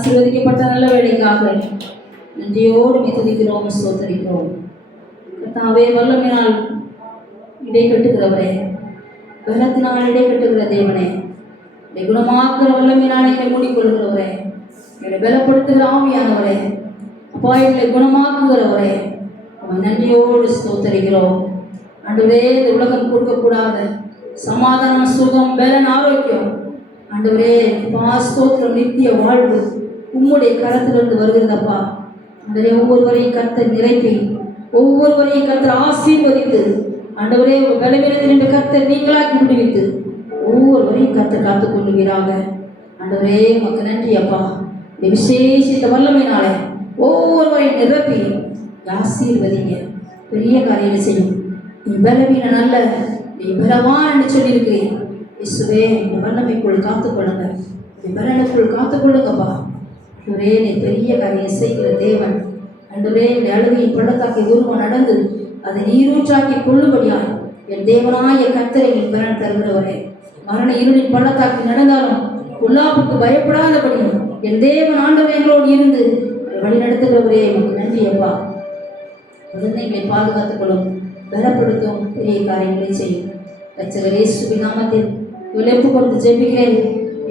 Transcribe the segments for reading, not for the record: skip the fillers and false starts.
ஆசீர்வதிக்கப்பட்ட நல்ல வேலைக்காக நன்றியோடு துதிக்கிறோம், ஸ்தோத்தரிக்கிறோம். கர்த்தாவே, வல்லமையினால் இடை கட்டுகிறவரே, பலத்தினால் இடை கட்டுகிற தேவனே, என்னை குணமாக்குற வல்லமையினால் என்னை மூடிக்கொள்கிறவரே, என்னை பலப்படுத்துகிற ஆவியானவரே, அப்பா எங்களை குணமாக்குகிறவரே, நன்றியோடு ஸ்தோத்தரிக்கிறோம். ஆண்டவரே, இந்த உலகம் கொடுக்கக்கூடாத சமாதானம், சுகம், பலன், ஆரோக்கியம், ஆண்டவரே ஸ்தோத்திரம், நித்திய வாழ்வு உம்முடைய கரத்திலிருந்து வருகிறதப்பா. ஆண்டவரே, ஒவ்வொருவரையும் கர்த்தர் நிரப்பி, ஒவ்வொருவரையும் கர்த்தர் ஆசீர்வதித்து, ஆண்டவரே உங்கள் பலவீனத்தில் நின்று கர்த்தர் நீங்களாக்கி விடுவித்து ஒவ்வொருவரையும் கர்த்தர் காத்துக் கொள்ளுவீராக. ஆண்டவரே, உமக்கு நன்றி அப்பா. இந்த விசேஷித்த வல்லமையினாலே ஒவ்வொருவரையும் நிரப்பி ஆசீர்வதிங்க. பெரிய காரியங்களை செய்யும். நீ பலவீன நல்ல, நீ பலவான் என்று சொல்லியிருக்கிறீர். இயேசுவே, இந்த வல்லமைக்குள் காத்துக்கொள்ளுங்க, இந்த பலனுக்குள் காத்துக்கொள்ளுங்கப்பா. ஆண்டவரே, நீ பெரிய காரியம் செய்கிற தேவன். ஆண்டவரே, இந்த அழுகையின் பள்ளத்தாக்கை தூரமாக நடந்து அதை நீரூற்றாக்கி கொள்ளும்படியாய் என் தேவனாய கர்த்தரை என் பலன் தருகிறவரே, மரண இருளின் பள்ளத்தாக்கி நடந்தாலும் பொல்லாப்புக்கு பயப்படாதபடியும் என் தேவன் ஆண்டவர் எங்களோடு இருந்து வழி நடத்துகிறவரே, உங்களுக்கு நன்றி அப்பா. குழந்தைகளை பாதுகாத்துக் கொள்ளும், பலப்படுத்தும், பெரிய காரியங்களை செய்யும். ரட்சகர் இயேசுவின் நாமத்தில் ஒப்பு கொடுத்து ஜெபிக்கிறேன்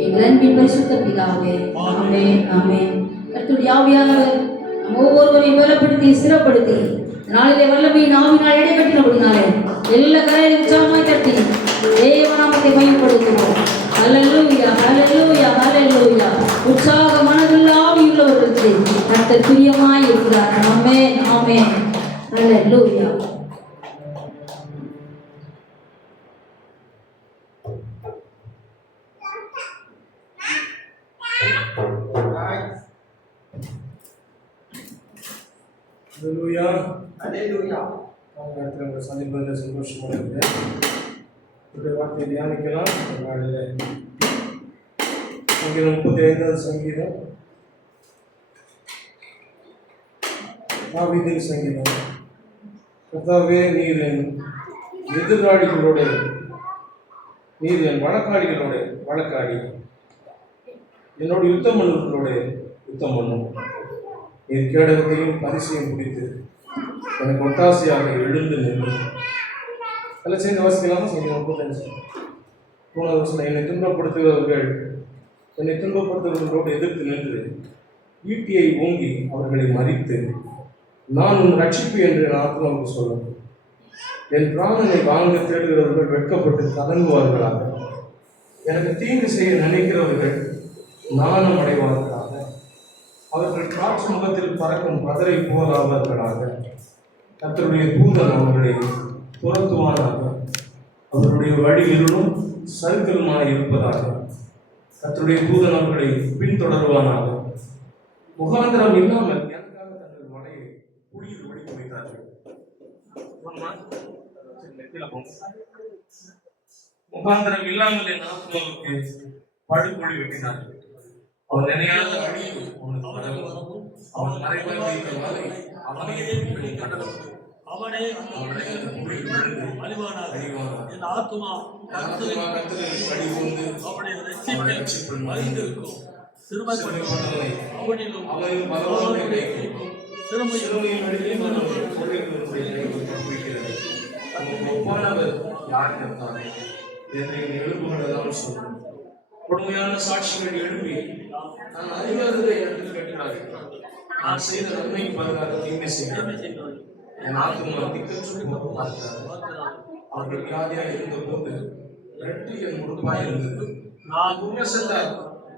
எங்கள் அன்பின் பரிசுத்த பிதாவே, ஆமென், ஆமென். கர்த்தருடைய ஆவியானவர் நம் ஒவ்வொருவரையும் பலப்படுத்தி சிறப்படுத்தி நாளிலே வல்லமையின் ஆவினால் இடை கட்டினபடினாலே எல்லா கரையிலும் உற்சாகமாய் கட்டி தேவநாமத்தை பயன்படுத்துவோம். ஹல்லேலூயா, ஹல்லேலூயா, ஹல்லேலூயா. உற்சாக மனதுள்ள ஆவியுள்ளவர்களுக்கு கர்த்தர் பிரியமாய் இருக்கிறார். ஆமென், ஆமென், ஹல்லேலூயா. ஹல்லேலூயா, ஹல்லேலூயா. உங்கள் சந்திப்பதில் சந்தோஷமாக இருக்குது. இந்த வார்த்தையை தியானிக்கலாம். சங்கீதம் 35 சங்கீதம், தாவீதின் சங்கீதம். கர்த்தாவே, நீர் என் எதிராளிகளோட, நீர் என் வழக்காளிகளோட வழக்காடி, என்னோட யுத்தம் பண்ணுவர்களோட யுத்தம் பண்ணும். என் கேடகத்தையும் பரிசையும் பிடித்து எனக்கு ஒத்தாசையாக எழுந்து நின்று. அதில் சேர்ந்து வாசிக்கலாமா? சங்கீதம் 35 3வது வசனம். என்னை துன்பப்படுத்துகிறவர்களோடு எதிர்த்து நின்று ஈட்டியை ஓங்கி அவர்களை மறித்து, நான் உன் ரட்சிப்பு என்று என் ஆத்மாவுக்கு சொல்லும். என் பிராணனை வாங்க தேடுகிறவர்கள் வெட்கப்பட்டு கலங்குவார்களாக. எனக்கு தீங்கு செய்ய நினைக்கிறவர்கள் நாணம் அடைவார்களாக. அவர்கள் காற்று முகத்தில் பறக்கும் பதரை போலாவார்களாக. கர்த்தருடைய தூதன் அவர்களை துரத்துவானாக. அவர்களுடைய வழி இருளும் சறுக்கலுமாக இருப்பதாக. கர்த்தருடைய தூதன் அவர்களை பின்தொடருவானாக. முகாந்திரம் இல்லாமல் எனக்காக தங்கள் மனையை குடியில் ஒழிக்க வைத்தார்கள். முகாந்திரம் இல்லாமல் என் ஆத்மாவுக்கு படுகொழி வெட்டினார்கள். அவன் நினையாத அழிவு அவனுக்கு வரவும், அவன் மறைவாய் வைத்த மலை அவனையே கடலும். அவனே அழிவானார். என் ஆத்துமா கர்த்தரில் கடிகொண்டு அவனை ரட்சிப்பில் மறைந்திருக்கும். சிறுமைப்பட்டவனை அவனிலும் பலவானை வைக்கும். சிறுமையின் வழியே குறிக்கிறது. ஒப்பானவர் யார் கர்த்தாவே என்று எழுப்புகளெல்லாம் சொல்லும். கொடுமையான சாட்சிகள் எழுப்பி நான் அறிவாததை இடத்தில் கேட்கிறார்கள். நான் செய்த நன்மைக்கு பதிலாக தீமை செய்கிறேன். என் ஆத்மா திக்கற்று பார்க்கிறார். அவர்கள் வியாதியாக இருந்த போது ரெட்டு என் முழுப்பாய் இருந்தது. நான் உபசத்தால்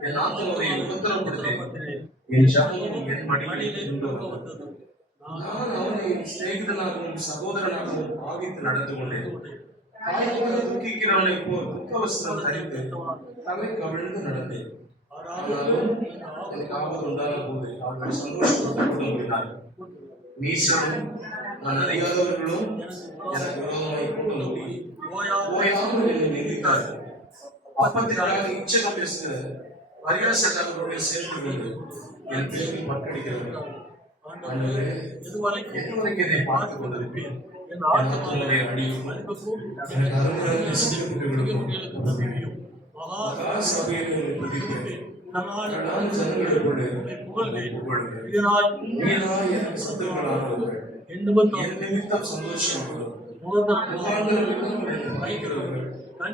என் ஆத்மாவை உத்தரப்படுத்தேன். என் சமூகம் என் மடியில் வந்தது. நான் அவனை சிநேகிதனாகவும் சகோதரனாகவும் பாவித்து நடந்து கொண்டேன். தாய்ப்போல துக்கிக்கிறவனை போல் துக்கவஸ்திரம் தரித்து தலை கவிழ்ந்து நடந்தேன். ஆனாலும் எனக்கு ஆபத்து உண்டான போது அவர்கள் சந்தோஷப்பட்டு முடினார்கள். நீசனும் நான் அறியாதவர்களும் எனக்கு விரோதமாய் கூட்டம் கூடி ஓயாமல் என்னை நிந்தித்தார்கள். அப்பத்தினாக இச்சகம் பேசுகிற பரியாசக்காரர்களுடைய செயல்படுவது என் பிள்ளைகள் பட்டடிக்கிறது. எதுவரைக்கும் இதை பார்த்துக் கொண்டிருப்பேன். என் ஆத்மாவை அடியும் எனக்கு அருமையான சபையை நான் ஜனங்களுக்குள்ளே புகழ்கிறேன். வீணாய் எனக்கு சத்துருக்களானவர்கள் என் நிமித்தம் சந்தோஷமானவர்கள் வைக்கிறவர்கள்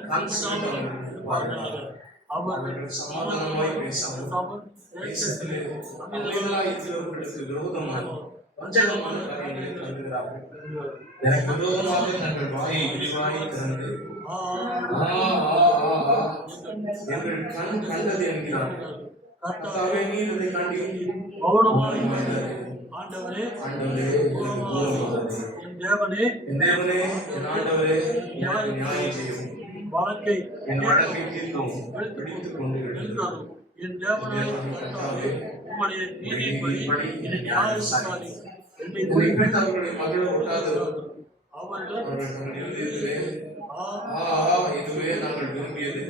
கண் சாமல் இருப்பார்கள். அவர்கள் சமாதானமாய் பேசாமல் தேசத்திலே அமைதலாய் இருக்கிறவர்களுக்கு விரோதமாக வஞ்சகமான காரியங்களை கருதுகிறார்கள். எனக்கு விரோதமாக தங்கள் வாயை விரிவாய் திறந்து எங்கள் கண் கண்டது என்கிறார்கள். கர்த்தாவே, நீர் அதை கண்டி ஆண்டவரே, என் தேவனே, என் ஆண்டவரே, எனக்கு நியாயம் செய்யும். என் வழக்கை தீர்க்கவும் பிடித்துக் கொண்டு எழுந்தாலும் என் தேவனே, கர்த்தாவே, உம்முடைய நீதியின்படி என்னை நியாயம் செய்யும். அவர்களை மகிழ விட்டாது அவர்கள் இதுவே நாங்கள் விரும்பியது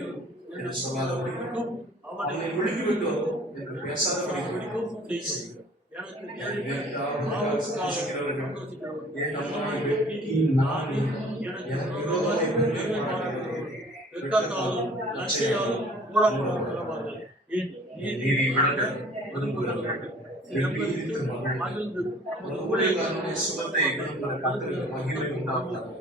என்று சொல்லாதபடிக்கும் அவனை விழுங்கிவிட்டோம் என்று பேசாதபடிக்கும் நீதி வழங்க விரும்புகிறார்கள். ஊழியக்காரனுடைய சுகத்தை மகிழ்வை உண்டாக்குகிறார்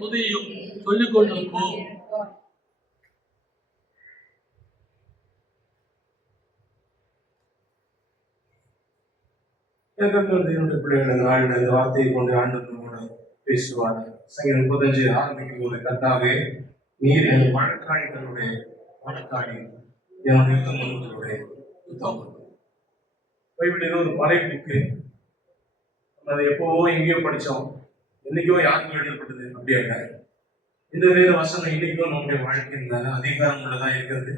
துதியையும் சொல்லிக் கொண்டிருப்போம். பிள்ளைகள் இந்த வார்த்தையை கொண்டு ஆண்டு பேசுவார். சங்கீதம் 35 ஆரம்பிக்கும் போது, கர்த்தாவே, நீர் என் வழக்காளிகளுடைய வழக்காளி, என்னுடைய யுத்தங்களுடைய யுத்தம். பைபிள் ஒரு பழைய புக்கு, அதை எப்போவோ எங்கேயோ படித்தோம், என்னைக்கோ யாருக்கும் எழுதப்பட்டது அப்படியாங்க. இந்த வேறு வசனம் இன்னைக்கும் நம்முடைய வாழ்க்கையில் அதிகாரம் உள்ளதாக இருக்கிறது.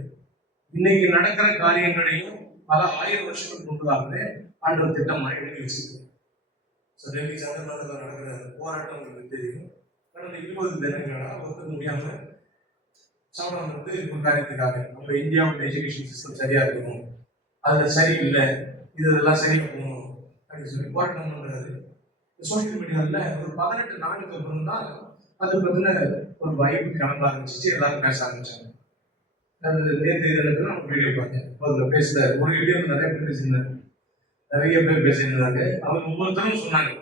இன்னைக்கு நடக்கிற காரியங்களையும் பல 1000 வருஷத்துக்கு முன்பதாகவே ஆண்டவர் திட்டமாக எழுதி வச்சிருக்கு. டெல்லி சட்டமன்றத்தில் நடக்கிற போராட்டம் உங்களுக்கு தெரியும். கடந்த 20 தினங்களாக ஒத்துக்க முடியாம சாப்பிடாம ஒரு காரியத்துக்காக நம்ம இந்தியாவோட எஜுகேஷன் சிஸ்டம் சரியா இருக்கணும், அதுல சரியில்லை, இதெல்லாம் சரியா போகணும் அப்படின்னு சொல்லி போராட்டம் பண்றாரு. சோசியல் மீடியாவில் ஒரு 18 நாளுக்கு அப்புறம் தான் அது பத்தின ஒரு வைப்பு கிளம்ப ஆரம்பிச்சிச்சு, எல்லாரும் பேச ஆரம்பிச்சாங்க. நேற்று இதற்கு நான் வீடியோ பார்த்தேன். அதில் பேசுற ஒரு வீடியோ நிறைய பேர் பேசியிருந்தாங்க, நிறைய பேர் பேசியிருந்தாங்க. அவர் ஒவ்வொருத்தரும் சொன்னாங்க,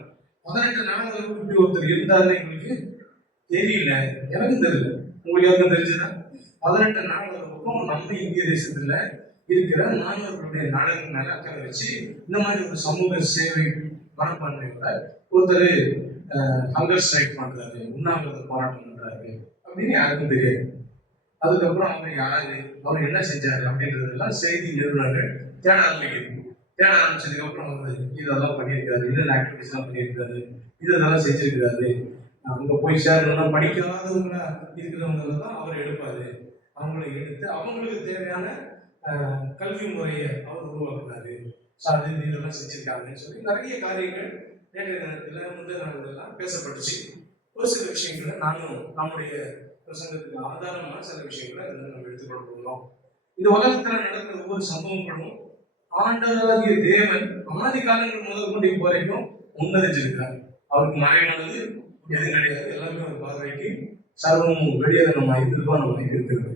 18 நாள் இப்படி ஒருத்தர் இருந்தாருன்னு எங்களுக்கு தெரியல, எனக்கும் தெரியல, உங்களுக்கு யாருக்கும் தெரிஞ்சுதான். 18 நாள் நம்ம இந்திய தேசத்துல இருக்கிற மாணவர்களுடைய நலன் மேல அக்கறை வச்சு இந்த மாதிரி ஒரு சமூக சேவை மனப்பான்மையோட ஒருத்தர் ஹங்கர் ஸ்ட்ரைக் பண்றாரு, உண்ணாவிரத போராட்டம் பண்றாரு அப்படின்னு யாருக்கும் தெரியாது. அதுக்கப்புறம் அவர் யாரு, அவர் என்ன செஞ்சாரு அப்படின்றதெல்லாம் செய்தி நிறுவனங்கள் தேட ஆரம்பிக்குது. தேட ஆரம்பிச்சதுக்கு அப்புறம் அவர் இதெல்லாம் பண்ணியிருக்காரு, என்னென்ன ஆக்டிவிட்டிஸ் எல்லாம் பண்ணியிருக்காரு, இதெல்லாம் செஞ்சிருக்கிறாரு. அங்க போய் சேரணும்னா படிக்காதவங்களா இருக்கிறவங்க தான் அவர் எடுப்பாரு. அவங்களை எடுத்து அவங்களுக்கு தேவையான கல்வி முறையை அவர் உருவாக்குறாரு. சாதனை இதெல்லாம் செஞ்சிருக்காங்கன்னு சொல்லி நிறைய காரியங்கள் நேற்றைய நேரத்தில் முந்தைய நாடுகள்லாம் பேசப்பட்டுச்சு. ஒரு சில விஷயங்களை நானும் நம்முடைய பிரசங்கத்துக்கு ஆதாரமான சில விஷயங்களை அதில் நம்ம எடுத்துக்கொள்ள போகிறோம். இந்த உலகத்தில் நடக்கிற ஒவ்வொரு சம்பவங்களும் ஆண்டவராகிய தேவன் ஆதி காலங்கள் முதல் கொண்டு இப்போ வரைக்கும் முன்னறிஞ்சிருக்காரு. அவருக்கு மறைவானது எதுவும் கிடையாது. எல்லாமே ஒரு பார்வைக்கு சர்வமும் வெளியரங்கமாய் நிர்வாணமாய் இருக்கிறது.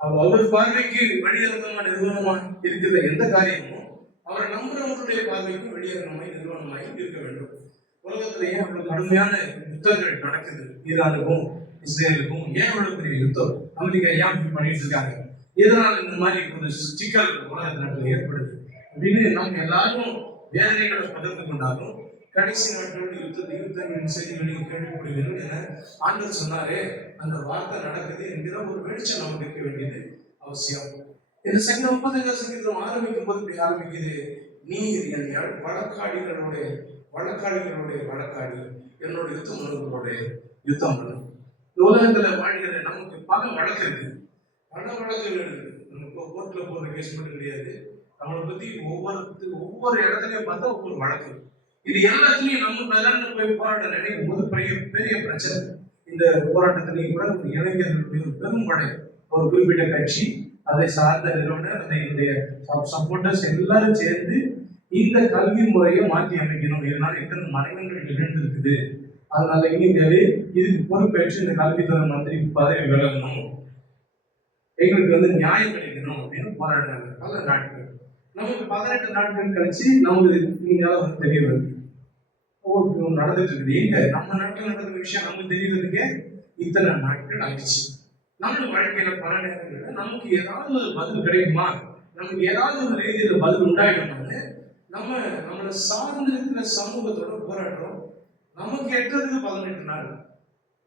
அவர் பார்வைக்கு வெளியரங்கமா நிர்வாணமாய் இருக்கிற எந்த காரியமும் அவரை நம்புறவங்களுடைய பார்வைக்கு வெளியரங்கமாய் நிர்வாணமாய் இருக்க வேண்டும். உலகத்திலேயே அவ்வளவு கடுமையான யுத்தங்கள் நடக்குது. ஈரானுக்கும் இஸ்ரேலுக்கும் ஏன் அவ்வளவு பெரிய யுத்தம், அமெரிக்கா ஏன் பண்ணிட்டு இருக்காங்க, எதனால் இந்த மாதிரி ஒரு சிக்கல் உலகத்தில் ஏற்படுது அப்படின்னு நம்ம எல்லாரும் வேதனைகளை பகிர்ந்து கொண்டாலும் கடைசி நாட்டோடு யுத்தங்களின் செய்திகளையும் கேள்விப்படுகிறோம் என ஆண்டவர் சொன்னாரே, அந்த வார்த்தை நடக்குது என்கிற ஒரு வெளிச்சம் நமக்கு இருக்க வேண்டியது அவசியம். இந்த சங்கீதம் 35 சங்கீதம் ஆரம்பிக்கும் போது இப்படி ஆரம்பிக்குது, நீர் என் வழக்காளிகளுடைய வழக்காளி, என்னோட யுத்தம் உணர்வுகளுடைய யுத்தம். இந்த உலகத்துல வாழ்கிற நமக்கு பல வழக்கு இருக்கு, பல வழக்குகள் இருக்கு. நமக்கு கோர்ட்ல போற கேஸ் மட்டும் கிடையாது, நம்மளை பத்தி ஒவ்வொரு இடத்துலயும் பார்த்தா ஒவ்வொரு வழக்கு. இது எல்லாத்துலயும் நம்ம பிரதான போய் போராட்ட நினைக்கும் போது பெரிய பிரச்சனை. இந்த போராட்டத்திலையும் கூட ஒரு இளைஞர்களுடைய ஒரு பெரும்படை, ஒரு குறிப்பிட்ட கட்சி, அதை சார்ந்த நிறுவனர், அதனுடைய சப்போர்ட்டர்ஸ் எல்லாரும் சேர்ந்து இந்த கல்வி முறையை மாற்றி அமைக்கணும். இதனால எத்தனை மரணங்கள் நிகழ்ந்து இருக்குது, அதனால இனிமேல் இதுக்கு பொறுப்பேற்று இந்த கல்வித்துறை மந்திரி பதவி விலகணும், எங்களுக்கு நியாயம் கிடைக்கணும் அப்படின்னு போராடுறாங்க பல நாட்கள். நமக்கு 18 நாட்கள் கழிச்சு நமக்கு நீங்களால தெரிய வருது நடந்துட்டு இருக்குது. எங்க நம்ம நாட்டில் நடக்கிற விஷயம் நமக்கு தெரியறதுக்கே இத்தனை நாட்கள் ஆயிடுச்சு. நம்ம வாழ்க்கையில பல நேரங்கள்ல நமக்கு ஏதாவது ஒரு பதில் கிடைக்குமா, நமக்கு ஏதாவது ஒரு ரீதியில பதில் உண்டாயிடுமான்னு நம்மளை சார்ந்து இருக்கிற சமூகத்தோட போராடுறோம். நமக்கு எட்டுறதுக்கு 18 நாள்.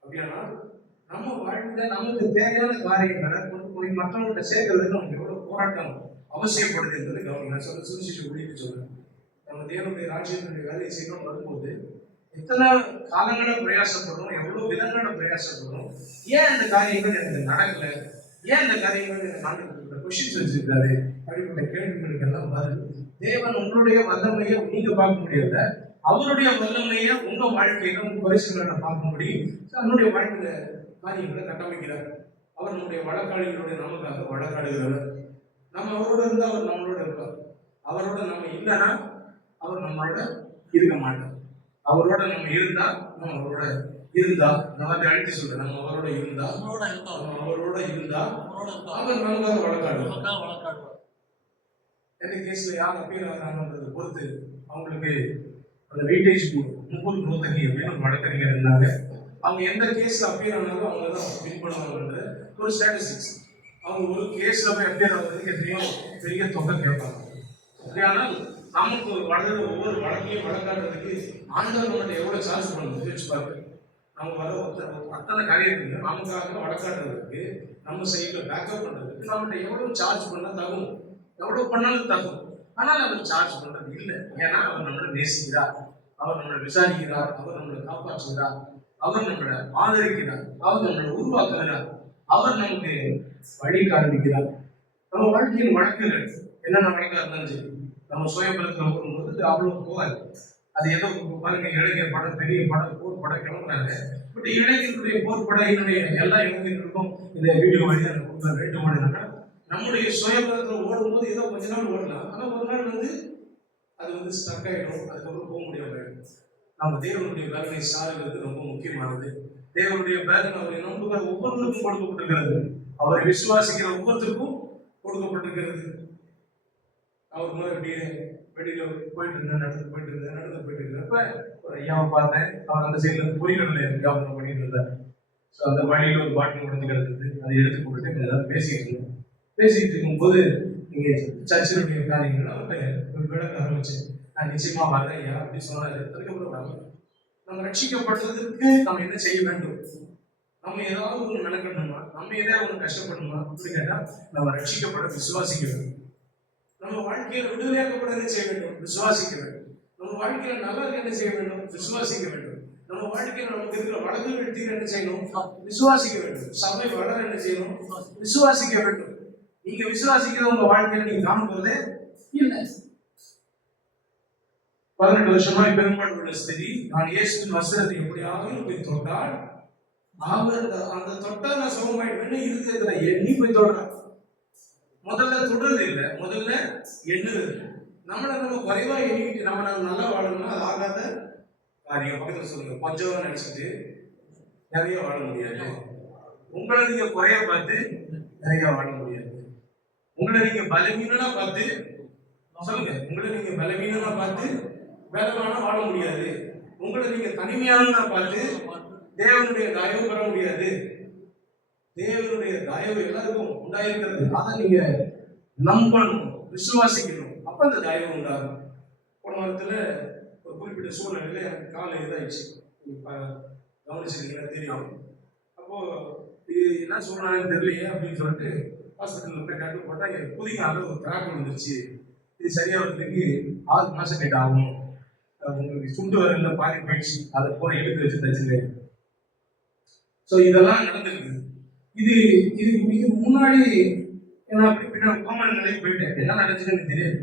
அப்படின்னா நம்ம வாழ்க்கையில நமக்கு தேவையான காரியங்களை கொண்டு போய் மற்றவங்கள்ட்ட சேர்க்கறதுக்கு நமக்கு எவ்வளவு போராட்டம் அவசியப்படுது என்பதை கவனிங்க. நான் சொல்ல சுவிசேஷ ஊழியத்தை சொல்றேன். நம்ம தேவனுடைய ராஜ்யத்தினுடைய வேலையை செய்யணும் வரும்போது எத்தனை காலங்கள பிரயாசப்படுறோம், எவ்வளவு விதங்கள பிரயாசப்படுறோம். ஏன் இந்த காரியங்கள் எனக்கு நடக்கல, ஏன் இந்த காரியங்கள் எனக்கு நடக்கல, கொஸ்டின்ஸ் வச்சிருக்காரு. அப்படிப்பட்ட கேள்விகளுக்கு எல்லாம் பதில் தேவன் உங்களுடைய வல்லமையை நீங்க பார்க்க முடியாத, அவருடைய வல்லமையை உங்க வாழ்க்கையில உங்க பரிசுகளை பார்க்க முடியும். அவருடைய வாழ்க்கையில காரியங்களை கட்டமைக்கிறார். அவர் நம்முடைய வழக்காளிகளுடைய நமக்காக வழக்காடுகிறவர். நம்ம அவரோட இருந்தா அவர் நம்மளோட இருப்பார். அவரோட நம்ம இல்லைன்னா அவர் நம்மளோட இருக்க மாட்டார். அவரோட நம்ம இருந்தா நம்ம அவரோட இருந்தா நான் அழைத்து சொல்றேன், நம்ம அவரோட இருந்தா அவரோட இருந்தா அவர் நமக்காக வழக்காடுவார். எந்த கேஸ்ல யார் அப்பீல் ஆகிறாங்கன்றதை பொறுத்து அவங்களுக்கு அந்த வெயிட்டேஜ் முகூர் நூத்தகி அப்படின்னு வழக்கறிஞர் இருந்தாங்க. அவங்க எந்த கேஸ்ல அப்பீல் ஆனாலும் அவங்க தான் வின் பண்ணுவாங்கன்ற ஒரு ஸ்டாட்டிஸ்டிக்ஸ். அவங்க ஒரு கேஸ்ல போய் அப்பீல் ஆகிறதுக்கு எத்தனையோ பெரிய தொகை கேட்பாங்க. ஆனால் நமக்கு வளர்ற ஒவ்வொரு வழக்கையும் வழக்காடுறதுக்கு ஆண்டவர் நம்மகிட்ட எவ்வளவு சார்ஜ் பண்ணணும் யோசிச்சு பார்க்க. நம்ம வர அத்தனை காரியத்துக்கு நமக்காக வழக்காடுறதுக்கு, நம்ம சைட்ல பேக்கப் பண்றதுக்கு நம்மகிட்ட எவ்வளவு சார்ஜ் பண்ணா தகும், எவ்வளவு பண்ணாலும் தகும். ஆனால் அவர் சார்ஜ் பண்றது இல்லை. ஏன்னா அவர் நம்மளை நேசிக்கிறார், அவர் நம்மளை விசாரிக்கிறார், அவர் நம்மளை காப்பாற்றுகிறார், அவர் நம்மளை ஆதரிக்கிறார், அவர் நம்மளை உருவாக்குகிறார், அவர் நமக்கு வழி காண்பிக்கிறார். நம்ம வாழ்க்கையின் வழக்குகள் என்னென்ன வழக்கா இருந்தாலும் சரி, நம்ம சுயபலத்தில் போகும்போது அவ்வளவு போகாது. அது ஏதோ பாருங்க, இளைஞர் படம், பெரிய படம், போர் படம் கிளம்புறாங்க. பட் இளைஞர்களுடைய போர் படையினுடைய எல்லா இளைஞர்களுக்கும் இந்த வீடியோ வழியாக கொடுக்க வேண்டும். என்னன்னா நம்முடைய சுயபலத்தில் ஓடும்போது ஏதோ கொஞ்ச நாள் ஓடலாம், ஆனால் ஒரு நாள் அது ஸ்டக் ஆகிடும், அதுக்கப்புறம் போக முடியாம. நம்ம தேவனுடைய வேலையை சாருங்கிறது ரொம்ப முக்கியமானது. தேவனுடைய பேலன் அவரை நம்புகிற ஒவ்வொருவருக்கும் கொடுக்கப்பட்டிருக்கிறது, அவரை விசுவாசிக்கிற ஒவ்வொருத்தருக்கும் கொடுக்கப்பட்டிருக்கிறது. அவர் முதல் அப்படியே வெளியில போயிட்டு இருந்தேன், நடந்து போயிட்டு இருந்தப்ப ஒரு ஐயாவை பார்த்தேன். அவர் அந்த சைட்ல இருந்து பொறிகளில் வியாபாரம் பண்ணிட்டு இருந்தார். ஸோ அந்த வழியில் ஒரு பாட்டில் உடஞ்சு கிடந்தது, அதை எடுத்து போட்டுட்டு ஏதாவது பேசிக்கிட்டு இருக்கும்போது நீங்க சர்ச்சினுடைய காரியங்கள் அவர்கிட்ட விளக்க ஆரம்பிச்சேன். நான் நிச்சயமா வரேன் ஐயா அப்படின்னு சொன்னாரு. அதுக்கப்புறம் வரல. நம்ம ரட்சிக்கப்பட்டதுக்கு நம்ம என்ன செய்ய வேண்டும், நம்ம ஏதாவது ஒன்று மெனக்கணுமா, நம்ம ஏதாவது ஒன்று கஷ்டப்படணுமா அப்படின்னு கேட்டா நம்ம ரட்சிக்கப்பட விசுவாசிக்க வேண்டும். நம்ம வாழ்க்கையில விடுதலையாக்கப்பட என்ன செய்ய வேண்டும், விசுவாசிக்க வேண்டும். நம்ம வாழ்க்கையில நல்லா இருக்க என்ன செய்ய வேண்டும், விசுவாசிக்க வேண்டும். நம்ம வாழ்க்கையில நமக்கு இருக்கிற வழக்குகள் தீர என்ன செய்யணும், விசுவாசிக்க வேண்டும். சபை வளர என்ன செய்யணும், விசுவாசிக்க வேண்டும். நீங்க விசுவாசிக்கிறது உங்க வாழ்க்கையில நீங்க காணும்போதே இல்லை. 18 வருஷமா பெரும்பாடு ஸ்திதி, நான் இயேசுவின் வஸ்திரத்தை எப்படியாவது போய் தொட்டால் அவர் அந்த தொட்டா நான் சுகமாயிடுவேன்னு இருக்கிறதுல எண்ணி போய் தொடுறேன். முதல்ல தொடுறது இல்லை, முதல்ல எண்ணுறது. நம்ம குறைவா எண்ணிக்கிட்டு நம்ம நல்லா வாழணும்னா அது ஆகாத காரியம். பக்கத்துல சொல்லுங்க, கொஞ்சம் நினைச்சிட்டு நிறைய வாழ முடியாது. உங்களை நீங்க குறைய பார்த்து நிறைய வாழ முடியாது. உங்களை நீங்க பலவீனனா பார்த்து சொல்லுங்க, உங்களை நீங்க பலவீனனா பார்த்து வேலைவான வாழ முடியாது. உங்களை நீங்க தனிமையான பார்த்து தேவனுடைய தயவு பெற முடியாது. தேவனுடைய தயவு எல்லாருக்கும் உண்டாயிருக்கிறது, அதை நீங்க நம்பணும், விசுவாசிக்கணும். அப்ப அந்த தயவு உண்டாகும். போன வாரத்துல ஒரு குறிப்பிட்ட சூழ்நிலையில எனக்கு காலை இதாயிடுச்சு, கவனிச்சிருக்கீங்கன்னா தெரியும். அப்போ இது என்ன சொல்றாங்கன்னு தெரியலையே அப்படின்னு சொல்லிட்டு ஹாஸ்பிட்டலில் போய் கட்டு போட்டா புதிய அளவு ஒரு கிராக் வந்துருச்சு, இது சரியா வரதுக்கு 6 மாசம் கிட்ட ஆகும், உங்களுக்கு சுண்டு வரல பாதி போயிடுச்சு, அதை போற எடுத்து வச்சு தச்சுங்க. ஸோ இதெல்லாம் நடந்திருக்கு. இது முன்னாடி நான் அப்படி பின்னாடி கோமல் நிலைக்கு போயிட்டேன். என்ன நடந்துச்சுன்னு எனக்கு தெரியாது.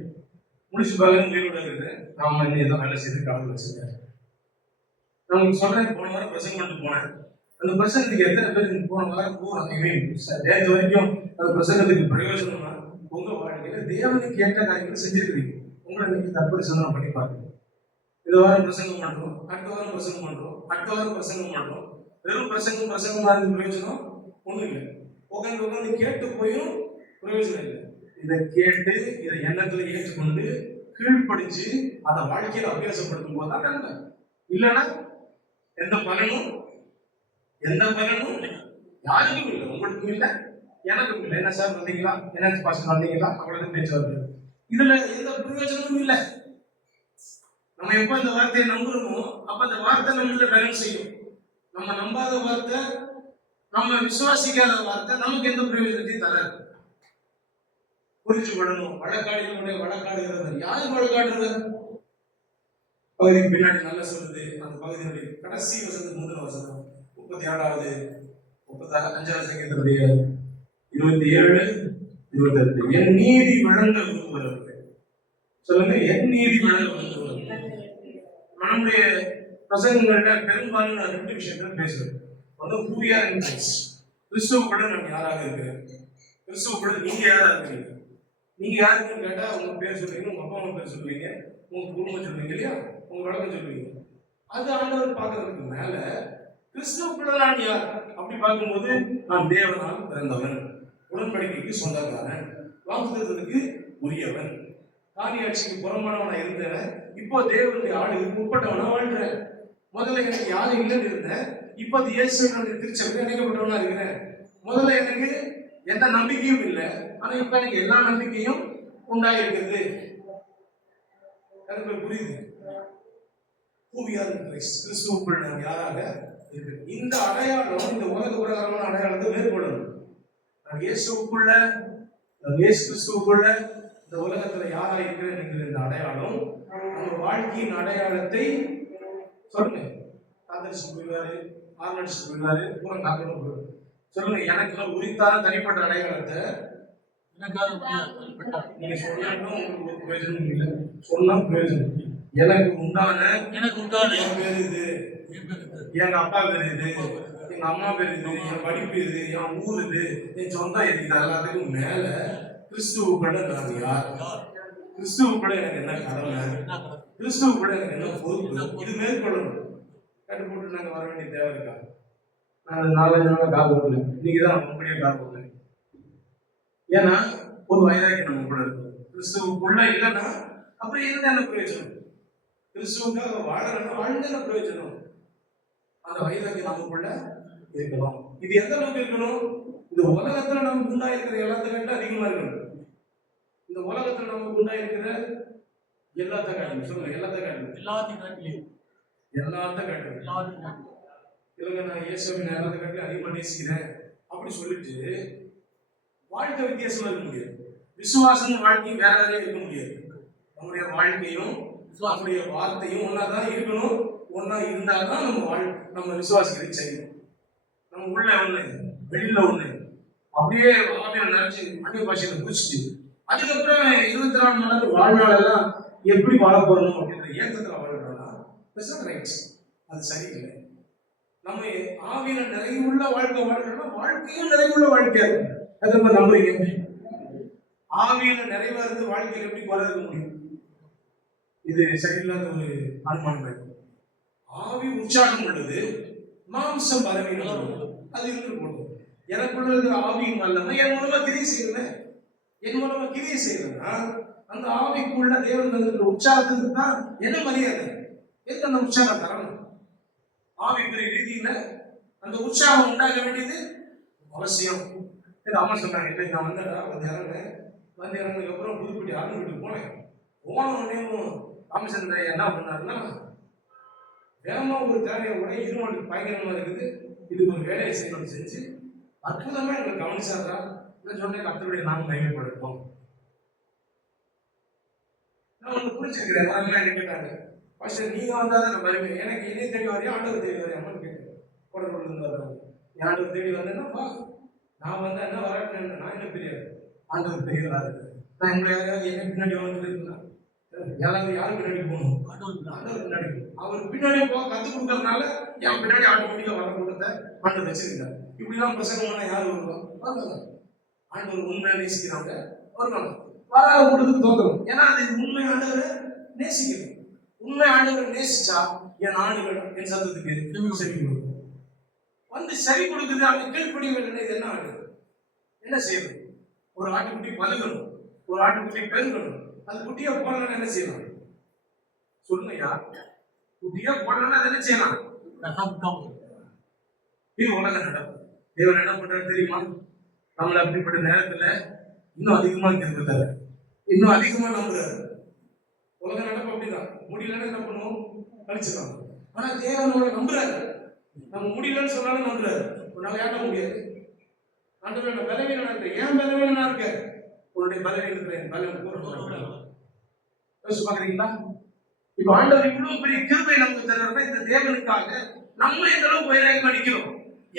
முடிச்சு பாருங்க, வீடு இருக்கிறேன், நாம இன்னும் ஏதோ வேலை செய்து கலந்து வச்சிருக்கேன். நான் உங்களுக்கு சொல்றேன், போன வாரம் பிரசங்கம் பண்ணிட்டு போனேன். அந்த பிரசங்கத்துக்கு எத்தனை பேருக்கு போன வாரம் நேற்று வரைக்கும் அந்த பிரசங்கத்துக்கு பிரயோஜனம்னா உங்க வாழ்க்கையில தேவனுக்கு ஏற்ற காரியங்களை செஞ்சிருக்கிறீங்க. உங்களை நீங்க தற்பரிசோதனை பண்ணி பாருங்க. இந்த வாரம் பிரசங்கம் பண்றோம், அடுத்த வாரம் பிரசங்கம் பண்றோம், அடுத்த வாரம் பிரசங்கம் பண்றோம். வெறும் பிரசங்கமா இருந்து பிரயோஜனம் ஒண்ணும் இல்லை. உட்காந்து கேட்டு போயும் பிரயோஜனம் இல்லை. இதை கேட்டு இதை எண்ணத்துல ஏற்றுக்கொண்டு கீழ்ப்படிச்சு அதை வாழ்க்கையில அபியாசப்படுத்தும் போதுதான் நன்மை. இல்லைன்னா எந்த பலனும் யாருக்கும் இல்லை, உங்களுக்கும் இல்லை, எனக்கும் இல்லை. என்ன சார் வந்தீங்களா, என்ன பாஸ்டர் வந்தீங்களா, அவ்வளவு பேச்சு வருது. இதுல எந்த பிரயோஜனமும் இல்லை. நம்ம எப்ப இந்த வார்த்தையை நம்புறோமோ அப்ப அந்த வார்த்தை நம்மள பலன் செய்யும். நம்ம நம்பாத வார்த்தை, நம்ம விசுவாசிக்காத வார்த்தை நமக்கு எந்த பிரயோஜனத்தையும் தராது. புரிஞ்சு கொள்ளணும். வழக்காடுகளுடைய வழக்காடுகிறவர் யாரு வழக்காடுறவர்? பகுதிக்கு பின்னாடி நல்லா சொல்லுது. அந்த பகுதியினுடைய கடைசி வசனம், முதல் வசனம் 37வது 35வது சங்கீதத்துடைய 27, 28. என் நீதி வழங்க விரும்புகிறவர்கள் சொல்லுங்க, என் நீதி வழங்க விரும்புகிறவர்கள். நம்முடைய பிரசங்கங்கள்ல பெரும்பாலும் நான் 2 விஷயங்கள் பேசுறேன். ஒன்று who we are in Christ. கிறிஸ்துவ கூட நான் யாராக இருக்கிறேன், கிறிஸ்துவ கூட நீங்க யாரா இருக்கிறீங்க. நீங்க யாருக்குன்னு கேட்டா உங்க பேர் சொல்லுவீங்க, உங்க அப்பா அம்மா பேர் சொல்லுவீங்க, உங்க குடும்பம் சொல்லுவீங்க இல்லையா, உங்க வழக்கம் சொல்லுவீங்க. அது ஆண்டவர் பார்க்கறதுக்கு மேல கிறிஸ்துவ கூட நான் யார் அப்படி பார்க்கும்போது, நான் தேவனால் பிறந்தவன், உடன்படிக்கைக்கு சொந்தக்காரன், வாக்குத்தத்தத்துக்கு உரியவன், காரியாட்சிக்கு புறமானவனா இருந்தேன், இப்போ தேவனுடைய ஆளுக்கு உட்பட்டவனா வாழ்றேன். முதல்ல எனக்கு யாரும் இல்லைன்னு இருந்தேன், இப்போ இயேசுவினுடைய திருச்சபையில் இணைக்கப்பட்டவனா இருக்கிறேன். முதல்ல எனக்கு எந்த நம்பிக்கையும் இல்லை, ஆனா இப்ப எனக்கு எல்லா நம்பிக்கையும் உண்டாயிருக்கிறது. எனக்கு புரியுது. கிறிஸ்துவுக்குள் நாம் யாராக இருக்கு. இந்த அடையாளம், இந்த உலக பிரகாரமான அடையாளத்தை மேற்கொள்ளணும். நான் இயேசுக்குள்ள, இயேசு கிறிஸ்துவுக்குள்ள இந்த உலகத்துல யாரா இருக்கிறேன் என்கிற இந்த அடையாளம், நம்ம வாழ்க்கையின் அடையாளத்தை சொல்லுங்க. காதலிச்சு போயிடுவாரு, ஆர்னடிச்சு போயிடுவாரு, பூரா காக்கணும் போயிடுவாரு. சொல்லுங்க, எனக்கு உரித்தான தனிப்பட்ட அடையாளத்தை நீங்க சொன்னாலும் உங்களுக்கு ஒரு பிரயோஜனம் இல்லை, சொன்னா பிரயோஜனம். எனக்கு உண்டான என் பேர் இது, எங்க அப்பா பேர் இது, எங்க அம்மா பேர் இது, என் படிப்பு இது, என் ஊர் இது, என் சொந்தம் இது, எல்லாத்துக்கும் மேல கிறிஸ்துவுக்குள்ள நான் யார், கிறிஸ்துவுக்குள்ள எனக்கு என்ன கடமை, கிறிஸ்துவுக்குள்ள எனக்கு என்ன பொறுப்பு, இது மேற்கொள்ளணும். கட்டு போட்டு நாங்க வர வேண்டிய தேவை இருக்கா? நான் 4-5 நாளா கால் போடல, இன்னைக்கு தான் நம்ம முடிய கால் போடல. ஏன்னா ஒரு வைராக்கியம் நம்ம கூட இருக்கும். கிறிஸ்துவுக்குள்ள இல்லைன்னா அப்புறம் என்ன பிரயோஜனம்? கிறிஸ்துவுக்காக வாழணும், வாழ்ந்த பிரயோஜனம். அந்த வைராக்கியம் நமக்குள்ள இருக்கணும். இது எந்த அளவுக்கு இருக்கணும்? இந்த உலகத்துல நமக்கு உண்டாயிருக்கிற எல்லாத்த அதிகமா இருக்கணும். இந்த உலகத்துல நமக்கு உண்டாயிருக்கிற எல்லாத்த காட்டணும். சொல்லுங்க, எல்லாத்த காட்டணும், எல்லாத்த காட்டணும். இல்லைங்க, நான் இயேசுவின் எல்லாத்த காட்டி அதிகமா நேசிக்கிறேன் அப்படி சொல்லிட்டு வாழ்க்கை வித்தியாசமா இருக்க முடியாது. விசுவாசம் வாழ்க்கையும் வேற வேற இருக்க முடியாது. நம்முடைய வாழ்க்கையும் நம்முடைய வார்த்தையும் ஒன்னாதான் இருக்கணும். ஒன்னா இருந்தால்தான் நம்ம விசுவாசிகளை செய்யணும். நம்ம உள்ள ஒண்ணு, வெளியில ஒண்ணு, அப்படியே ஆவியில நினைச்சு அந்நிய பாஷையில குதிச்சுட்டு அதுக்கப்புறம் 24 மணி நேரம் வாழ்நாளெல்லாம் எப்படி வாழ போறணும் அப்படின்ற ஏக்கத்துல வாழ்றோம்னா அது சரியில்லை. நம்ம ஆவியில நிறைவுள்ள வாழ்க்கை வாழ்றோம்னா வாழ்க்கையும் நிறைவுள்ள வாழ்க்கையா இருக்கும். அதை நம்ம நம்புறீங்க? ஆவியில நிறைவா இருந்து வாழ்க்கையில் எப்படி குறைக்க முடியும்? இது சரியில்லாத ஒரு அனுமானம். ஆவி உற்சாகம் உள்ளது, மாம்சம் பலவீனம், அது இருந்து போடும். எனக்குள்ள இருக்கிற ஆவியும் அல்ல, என் மூலமா கிரியை செய்யறேன். என் மூலமா கிரியை செய்யறேன்னா அந்த ஆவிக்குள்ள தேவன் தந்திருக்கிற உற்சாகத்துக்கு தான் என்ன மரியாதை, எதுக்கு அந்த உற்சாகம் தரணும்? ஆவிக்குரிய ரீதியில அந்த உற்சாகம் உண்டாக வேண்டியது அவசியம். அம்மா சொன்னாங்க, நான் வந்து இறங்கினதுக்கு அப்புறம் புதுப்பட்டி அருண் வீட்டுக்கு போனேன். போன உடனே ராமச்சந்திர என்ன பண்ணாருன்னா, வேகமா ஒரு தேவையை உடைய இருமாட்டுக்கு பயங்கரமா இருக்குது, இதுக்கு ஒரு வேலையை செய்யணும் செஞ்சு அற்புதமா எங்களை கவனிச்சாரா. நான் சொன்னேன், கர்த்தருடைய நாமம் மகிமைப்படுத்தும். நான் ஒன்று புரிஞ்சுக்கிறேன். வரலாம் என்ன கேட்டாங்க, ஃபர்ஸ்ட் நீங்க வந்தாதான் நான் வருவேன், எனக்கு என்னை தேடி வரையா ஆண்டவர் தேடி வரையாமான்னு கேட்டேன். கொண்டு இருந்து வர்றாங்க, ஆண்டவர் தேடி வந்தேன்னா நான் வந்தா என்ன வராட்டேன், நான் என்ன பெரிய ஆண்டவர் பெரியவரா இருக்கு. நான் எங்களை யாராவது என்ன பின்னாடி வந்துருக்கா? யாரும் பின்னாடி போகணும், ஆண்டவர் பின்னாடி. அவர் பின்னாடி போக கற்றுக் கொடுக்கறதுனால என் பின்னாடி ஆட்டோமேட்டிக்கா வர கூட்டத்தை ஆண்டவர் வச்சிருக்காரு. இப்படிலாம் பிரசங்கம் பண்ண யாரும் வருவாங்க? ஆண்டவர் உண்மையா நேசிக்கிறாங்க வருவாங்க. வராத கூட்டத்துக்கு தோக்கணும். ஏன்னா அது உண்மை ஆண்டவரை நேசிக்கணும். உண்மை ஆண்டவர் நேசிச்சா என் ஆடுகள் என் சத்தத்துக்கு செவி கொடுக்கும். வந்து செவி கொடுக்குது, அவங்க கீழ்ப்படியவில்லை, இது என்ன ஆடு? என்ன செய்யணும்? ஒரு ஆட்டுக்குட்டி பழுகணும், ஒரு ஆட்டுக்குட்டி பெருகணும். அது குட்டியா போடலன்னா என்ன செய்யலாம்? சொல்லுங்கய்யா. குட்டியா போடலன்னா என்ன செய்யலாம்? இது உலக நடக்கும். தேவன் என்ன பண்றாரு தெரியுமா? நம்மள அப்படிப்பட்ட நேரத்துல இன்னும் அதிகமா இருக்கிறது, இன்னும் அதிகமா நம்புறாரு. உலக நடப்பு அப்படிதான். முடியலன்னா என்ன பண்ணுவோம்? கழிச்சுக்கலாம். ஆனா தேவன் நம்மளை நம்புறாரு. நம்ம முடியலன்னு சொன்னாலும் நம்புறாரு. உன்னால ஏற்ற முடியாது. ஆண்டவரோட பலவீனம் இருக்கு. ஏன் பலவீனா இருக்கு? உன்னுடைய பலவீனத்துல பலன் பூரணமாக யோசிச்சு பாக்குறீங்களா? இப்ப ஆண்டவர் இவ்வளவு பெரிய கிருபை நமக்கு தர்றப்ப இந்த தேவனுக்காக நம்ம எந்த அளவுக்கு வைராகியம் அடிக்கிறோம்.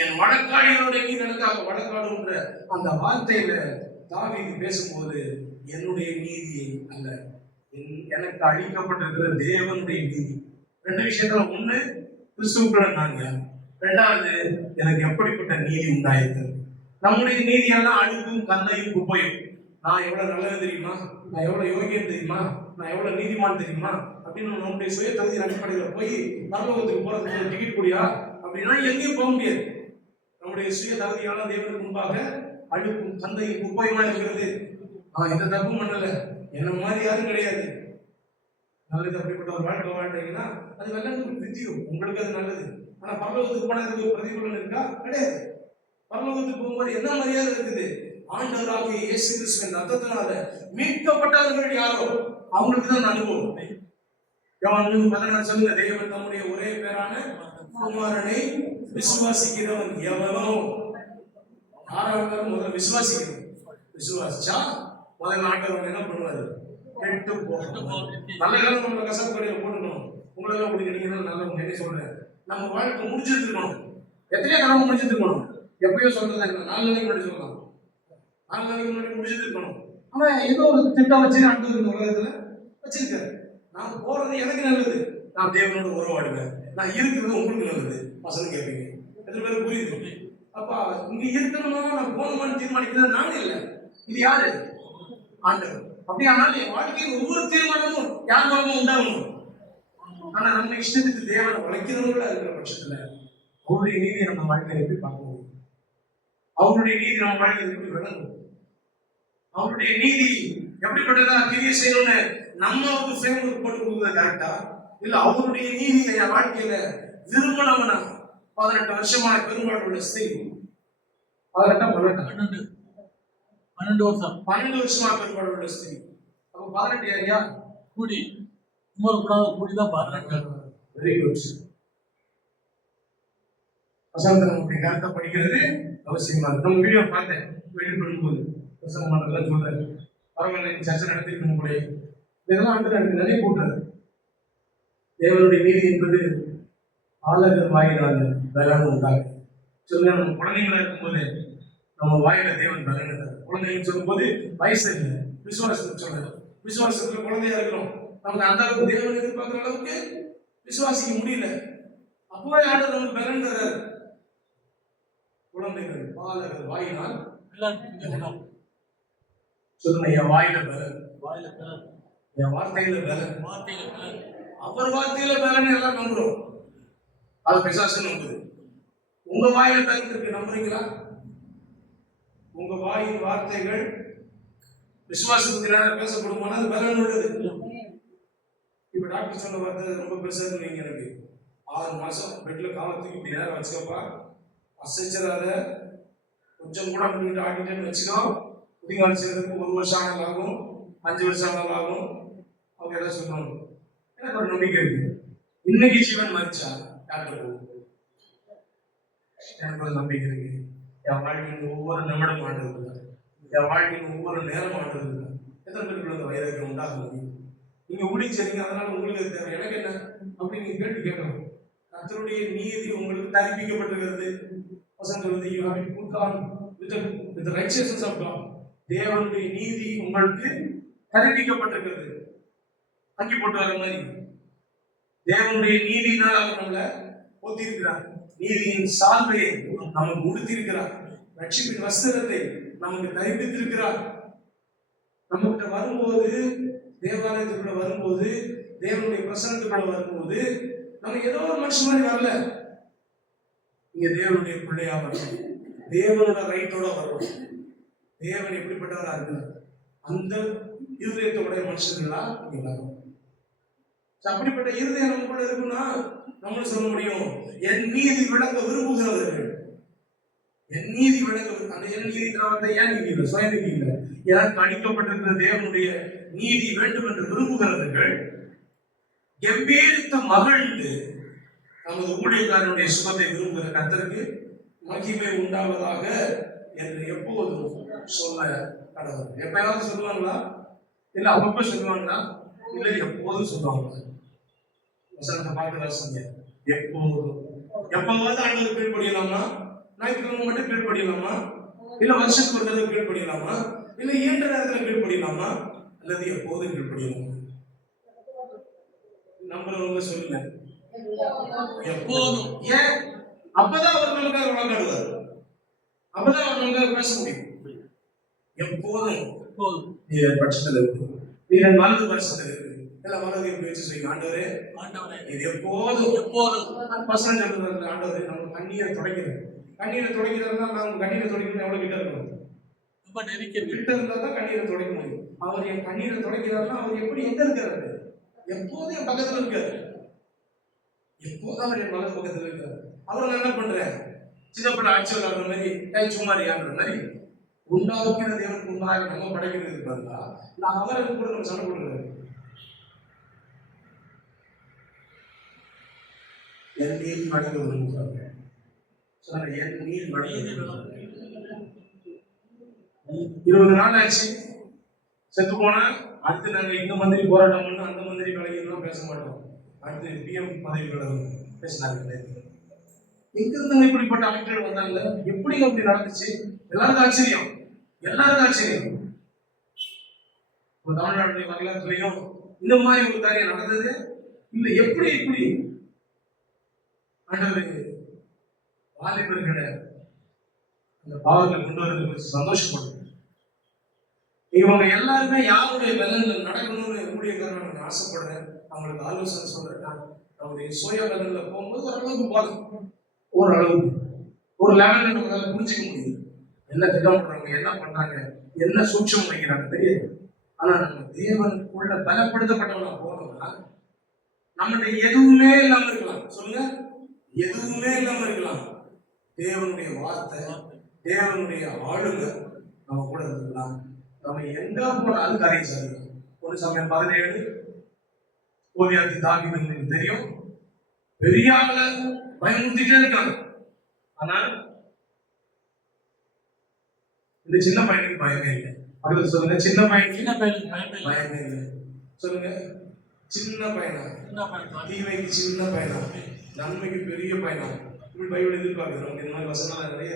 என் வழக்காடிகளோட நீ எனக்காக வழக்காடுன்ற அந்த வார்த்தையில தாவீது பேசும்போது என்னுடைய நீதியை அல்ல, எனக்கு அளிக்கப்பட்டிருக்கிற தேவனுடைய நீதி. ரெண்டு விஷயத்துல, ஒண்ணு கிறிஸ்துவுக்குள்ள நாங்க, ரெண்டாவது எனக்கு எப்படிப்பட்ட நீதி உண்டாயிருக்கு. நம்முடைய நீதி எல்லாம் அழுக்கும் கந்தையும் குப்பையும். நான் எவ்வளவு நல்லது தெரியுமா, நான் எவ்வளவு யோகியம் தெரியுமா, நான் எவ்வளவு நீதிமான் தெரியுமா அப்படின்னு நம்முடைய சுய தகுதியின் அடிப்படையில் போய் பரலோகத்துக்கு போறதுக்கு டிக்கெட் கூடியா அப்படின்னா எங்கேயும் போக முடியாது. நம்முடைய சுய தகுதியால தேவனுக்கு முன்பாக அழுக்கும் கந்தையும் குப்பையுமா இருக்கிறது. நான் எந்த தப்பும் பண்ணல, என்ன மாதிரி யாரும் கிடையாது. நல்லது அப்படிப்பட்ட ஒரு வாழ்க்கை வாழ்றீங்கன்னா அது வெள்ளம் வித்தியும், உங்களுக்கு அது நல்லது. ஆனா பரலோகத்துக்கு போனதுக்கு பிரதிபலன் இருக்கா? கிடையாது. பரலோகத்துக்கு போகும்போது என்ன மரியாதை இருக்குது? ஆண்டவராகிய இயேசு கிறிஸ்துவின் ரத்தத்தினால மீட்கப்பட்டவர்கள் யாரோ அவங்களுக்கு தான் அனுபவம். யோவான் 16 சொல்லுங்க, தேவன் தம்முடைய ஒரே பேரான குமாரனை விசுவாசிக்கிறவன் எவனோ, ஆறாவது முதல்ல விசுவாசிக்கணும். விசுவாசிச்சா முதல்ல ஆண்டவன் என்ன பண்ணுவாரு? கெட்டு போகணும். நல்ல காலம் நம்மள கசப்பு கடையில போட்டுக்கணும். உங்களெல்லாம் பிடிக்கிறீங்கன்னா நல்லவங்க என்ன சொல்றேன், நம்ம வாழ்க்கை முடிஞ்சிட்டு இருக்கணும். எத்தனையோ கடமை முடிஞ்சிட்டு இருக்கணும். எப்பயோ சொல்றது 4 நாளைக்கு முன்னாடி சொல்லலாம், 4 நாளைக்கு முன்னாடி முடிஞ்சிட்டு இருக்கணும். ஆனா ஏதோ ஒரு திட்டம் வச்சு ஆண்டவர் இந்த உலகத்துல வச்சிருக்காரு. நான் போறது எனக்கு நல்லது, நான் தேவனோட உறவாடுவேன், நான் இருக்கிறது உங்களுக்கு நல்லது. வசனம் கேட்பீங்க, எத்தனை பேர் புரியுது? அப்ப இங்க இருக்கணுமா நான் போகணுமான்னு தீர்மானிக்கிறது நாங்க இல்லை, இது யாரு? ஆண்டவர். அப்படியானால் என் வாழ்க்கையில் ஒவ்வொரு தீர்மானமும் யார் மூலமும் உண்டாகணும். ஆனா நம்ம இஷ்டத்துக்கு தேவனை வளைக்கிறவங்களா இருக்கிற பட்சத்துல அவருடைய நீதியை நம்ம வாழ்க்கையில எப்படி பார்க்க முடியும்? அவருடைய நீதி நம்ம வாழ்க்கையில எப்படி விளங்கும்? அவருடைய நீதி எப்படிப்பட்டதா கிரியை செய்யணும்னு நம்ம ஒரு ஃப்ரேம்வொர்க் போட்டு கொடுக்குறது கரெக்டா? இல்ல அவருடைய நீதி என் வாழ்க்கையில விரும்பினவனா 18 வருஷமா பெரும்பாலுள்ள ஸ்திரீ 12 வருஷமா பெரும்பாலுள்ள ஸ்திரீ. அப்ப 18 யாரியா? கூடி கூடாத கூடிதான் 18. Very good. வசனத்தை நம்முடைய கருத்தை படிக்கிறது அவசியமா. நம்ம வீடியோ பார்த்தேன், வீடியோ பண்ணும்போது வசனம் நல்லா சொல்றாரு. பரவாயில்ல, சர்ச்சை நடத்திருக்கணும் கூட. இதெல்லாம் வந்து எனக்கு நிறைய கூட்டுறது. தேவனுடைய நீதி என்பது ஆலகர் வாயிலாக பலன் உண்டாகும். சொல்லுங்க, நம்ம குழந்தைங்களா இருக்கும்போது நம்ம வாயில தேவன் பலன். குழந்தைங்க சொல்லும்போது வயசு இல்லை, விசுவாசத்துக்கு சொல்றேன். விசுவாசத்துல குழந்தையா இருக்கிறோம், நமக்கு அந்த அளவுக்கு தேவன் எதிர்பார்க்கிற அளவுக்கு விசுவாசிக்க முடியல. அப்பவே ஆண்டவர் நமக்கு பலன் தர்றாரு. குழந்தைகள் பாலகர் வாயினால் சொல்லுங்க, என் வாயில பலன், என் வார்த்தையில பலன், அவர் வார்த்தையில பலன் எல்லாம் நம்புறோம். அது பிசாசு நம்புது. உங்க வாயில பலன் இருக்கு, நம்புறீங்களா? உங்க வாயின் வார்த்தைகள் விசுவாசத்துக்கு நேரம் பேசப்படும் போது அது பலன் உள்ளது. இப்ப டாக்டர் சொன்ன வார்த்தை ரொம்ப பெருசா இருந்தீங்க. எனக்கு 6 மாசம் பெட்ல காலத்துக்கு இப்படி நேரம் வச்சுக்கப்பா, அசைச்சிடாத, கொஞ்சம் கூட பண்ணிட்டு ஆடிட்டேன்னு வச்சுக்கோ, புதிகால் செய்யறதுக்கு 1 வருஷம் ஆகும், 5 வருஷம் ஆகும். அவங்க எல்லாம் சொல்லுவாங்க. எனக்கு ஒரு நம்பிக்கை இருக்கு, இன்னைக்கு ஜீவன் மறிச்சா டாக்டர் போகும். எனக்கு ஒரு நம்பிக்கை இருக்கு. என் வாழ்க்கையின் ஒவ்வொரு நிமிடம் ஆண்டது, என் வாழ்க்கையின் ஒவ்வொரு நேரம் ஆண்டது. எத்தனை பேருக்கு அந்த வைராக்கியம் உண்டாக முடியும்? நீங்க ஊழிச்சீங்க, அதனால உங்களுக்கு தேவை, எனக்கு என்ன அப்படி நீங்க கேட்டு கேட்கணும். கர்த்தருடைய நீதி உங்களுக்கு தரிப்பிக்கப்பட்டிருக்கிறது. வசனம் சொல்லுது, you have been put on with the righteousness of God. தேவனுடைய நீதி உங்களுக்கு தரிப்பிக்கப்பட்டிருக்கிறது. அங்கி போட்டு வர மாதிரி தேவனுடைய நீதியினால் அவர் நம்மளை போத்தி இருக்கிறார். நீதியின் சால்வையை நமக்கு உடுத்திருக்கிறார். ரட்சிப்பின் வஸ்திரத்தை நமக்கு தரிப்பித்திருக்கிறார். நம்ம கிட்ட வரும்போது, தேவாலயத்துக்குள்ள வரும்போது தேவனுடைய பிரசன்னத்துக்குள்ள வரும்போது நம்ம ஏதோ ஒரு மனுஷன் மாதிரி வரல. இங்க தேவனுடைய பிள்ளையா வரணும், தேவனோட ரைட்டோட வரணும். தேவன் எப்படிப்பட்டவரா இருக்கிறார், அந்த இருதயத்தோடைய மனுஷங்களா இங்க வரணும். அப்படிப்பட்ட இருதயம் நமக்குள்ள இருக்குன்னா நம்மளும் சொல்ல முடியும், என் நீதி விளங்க விரும்புகிறவர்கள். என் நீதி விளங்க, அந்த என் நீதின்றவர்கள் ஏன் நீதி இல்லை, சுய நீதி இல்லை, எனக்கு அளிக்கப்பட்டிருக்கிற தேவனுடைய நீதி வேண்டும் என்று விரும்புகிறவர்கள் எவ்வேறுத்த மகிழ்ந்து நமது ஊழியக்காரனுடைய சுகத்தை விரும்புகிற கர்த்தருக்கு மகிமை உண்டாவதாக என்று எப்போதும் சொல்ல கடவுள். எப்பயாவது சொல்லுவாங்களா, இல்ல அப்பப்ப சொல்லுவாங்களா, இல்லை எப்போதும் சொல்லுவாங்களா? வசனத்தை பார்த்து வாசிங்க. எப்போதும். எப்போதாவது ஆண்டவர் கீழ்ப்படியலாமா? ஞாயிற்றுக்கிழமை மட்டும் கீழ்ப்படியலாமா? இல்ல வருஷத்துக்கு ஒரு தடவை கீழ்ப்படியலாமா? இல்ல இயன்ற நேரத்துல கீழ்ப்படியலாமா? அல்லது எப்போதும் கீழ்ப்படியலாமா? நம்புறவங்க சொல்லுங்க. எப்போதும். ஏன்? அப்பதான் அவர் நமக்காக வழங்காடுவார், அப்பதான் அவர் நமக்காக பேச முடியும். எப்போதும் பட்சத்தில் இருக்கு, நீங்க வலது பட்சத்தில் இருக்கு, எல்லாம் வலது பேச்சு செய்யுங்க. ஆண்டவரே, இது எப்போதும் பசங்க சொல்லுறாங்க, ஆண்டவரே நம்ம கண்ணீரை துடைக்கிறேன். கண்ணீரை துடைக்கிறதுனா நம்ம கண்ணீரை துடைக்கணும் எவ்வளவு கிட்ட இருக்கணும், கிட்ட இருந்தா தான் கண்ணீரை துடைக்க முடியும். அவர் என் கண்ணீரை துடைக்கிறாருன்னா அவர் எப்படி எங்க இருக்கிறாரு? எப்போதும் என் பக்கத்துல இருக்காரு, எப்போதும் அவர் என் வலது பக்கத்துல இருக்காரு. அவர் என்ன பண்றேன், சின்ன பிள்ளை ஆட்சி விளையாடுற மாதிரி சும்மாரியாடுற மாதிரி உண்டாவுக்கிற தேவனுக்கு முன்பாக நம்ம படைக்கிறது பதிலா நான் அவருக்கு கூட நம்ம சண்டை போடுறது. என் நீர் மடங்க விரும்புகிறாங்க, என் நீர் மடங்க. 20 நாள் ஆச்சு செத்து போனா அடுத்து நாங்க இந்த மந்திரி போராட்டம் பண்ண அந்த மந்திரி விலகிலாம் பேச மாட்டோம். அடுத்து பிஎம் பதவி பேசினாங்க. எங்க இருந்தாங்க இப்படிப்பட்ட ஆட்கள் வந்தாங்க, எப்படி அப்படி நடந்துச்சு? எல்லாருக்கும் ஆச்சரியம், எல்லாருக்கும் ஆச்சரியம். தமிழ்நாட்டுடைய வரலாற்றுலையும் இந்த மாதிரி ஒரு காரியம் நடந்தது இல்லை. எப்படி இப்படி ஆண்டவர் வாலிபர்களை அந்த பாவங்களை கொண்டு வரது குறித்து சந்தோஷப்படும். இவங்க எல்லாருமே யாருடைய பலன்ல நடக்கணும்னு ஊழியக்காரன் நான் ஆசைப்படுறேன். அவங்களுக்கு ஆலோசனை சொல்றேன். அவருடைய சுய பலன்ல போகும்போது ஓரளவுக்கு போதும், ஓரளவுக்கு ஒரு லெவல்ல நம்மளால புரிஞ்சுக்க முடியும். என்ன திட்டம் பண்றாங்க, என்ன பண்றாங்க, என்ன சூட்சம் வைக்கிறாங்க தெரியாது. ஆனா நம்ம தேவனுக்குள்ள பலப்படுத்தப்பட்டவனா போனோம்னா நம்மகிட்ட எதுவுமே இல்லாம இருக்கலாம். சொல்லுங்க, எதுவுமே இல்லாம இருக்கலாம். தேவனுடைய வார்த்தை, தேவனுடைய ஆளுமை நம்ம கூட இருக்கலாம். நம்ம எங்க போனாலும் காரியம் செய்யலாம். ஒரு சமயம் 17 கோலியாத்தி தாவீது தெரியும், பெரிய ஆள பயமுறுத்திட்டே இருக்காங்க. ஆனா இந்த சின்ன பையனுக்கு பயமே இல்லை. அது சொல்லுங்க, சின்ன பையனுக்கு பயமே இல்லை. சொல்லுங்க, சின்ன பையனா, தீமைக்கு சின்ன பையனா, நன்மைக்கு பெரிய பையனா. இப்படி பைபிள் எதிர்பார்க்குது நமக்கு. இந்த மாதிரி வசனம் நிறைய.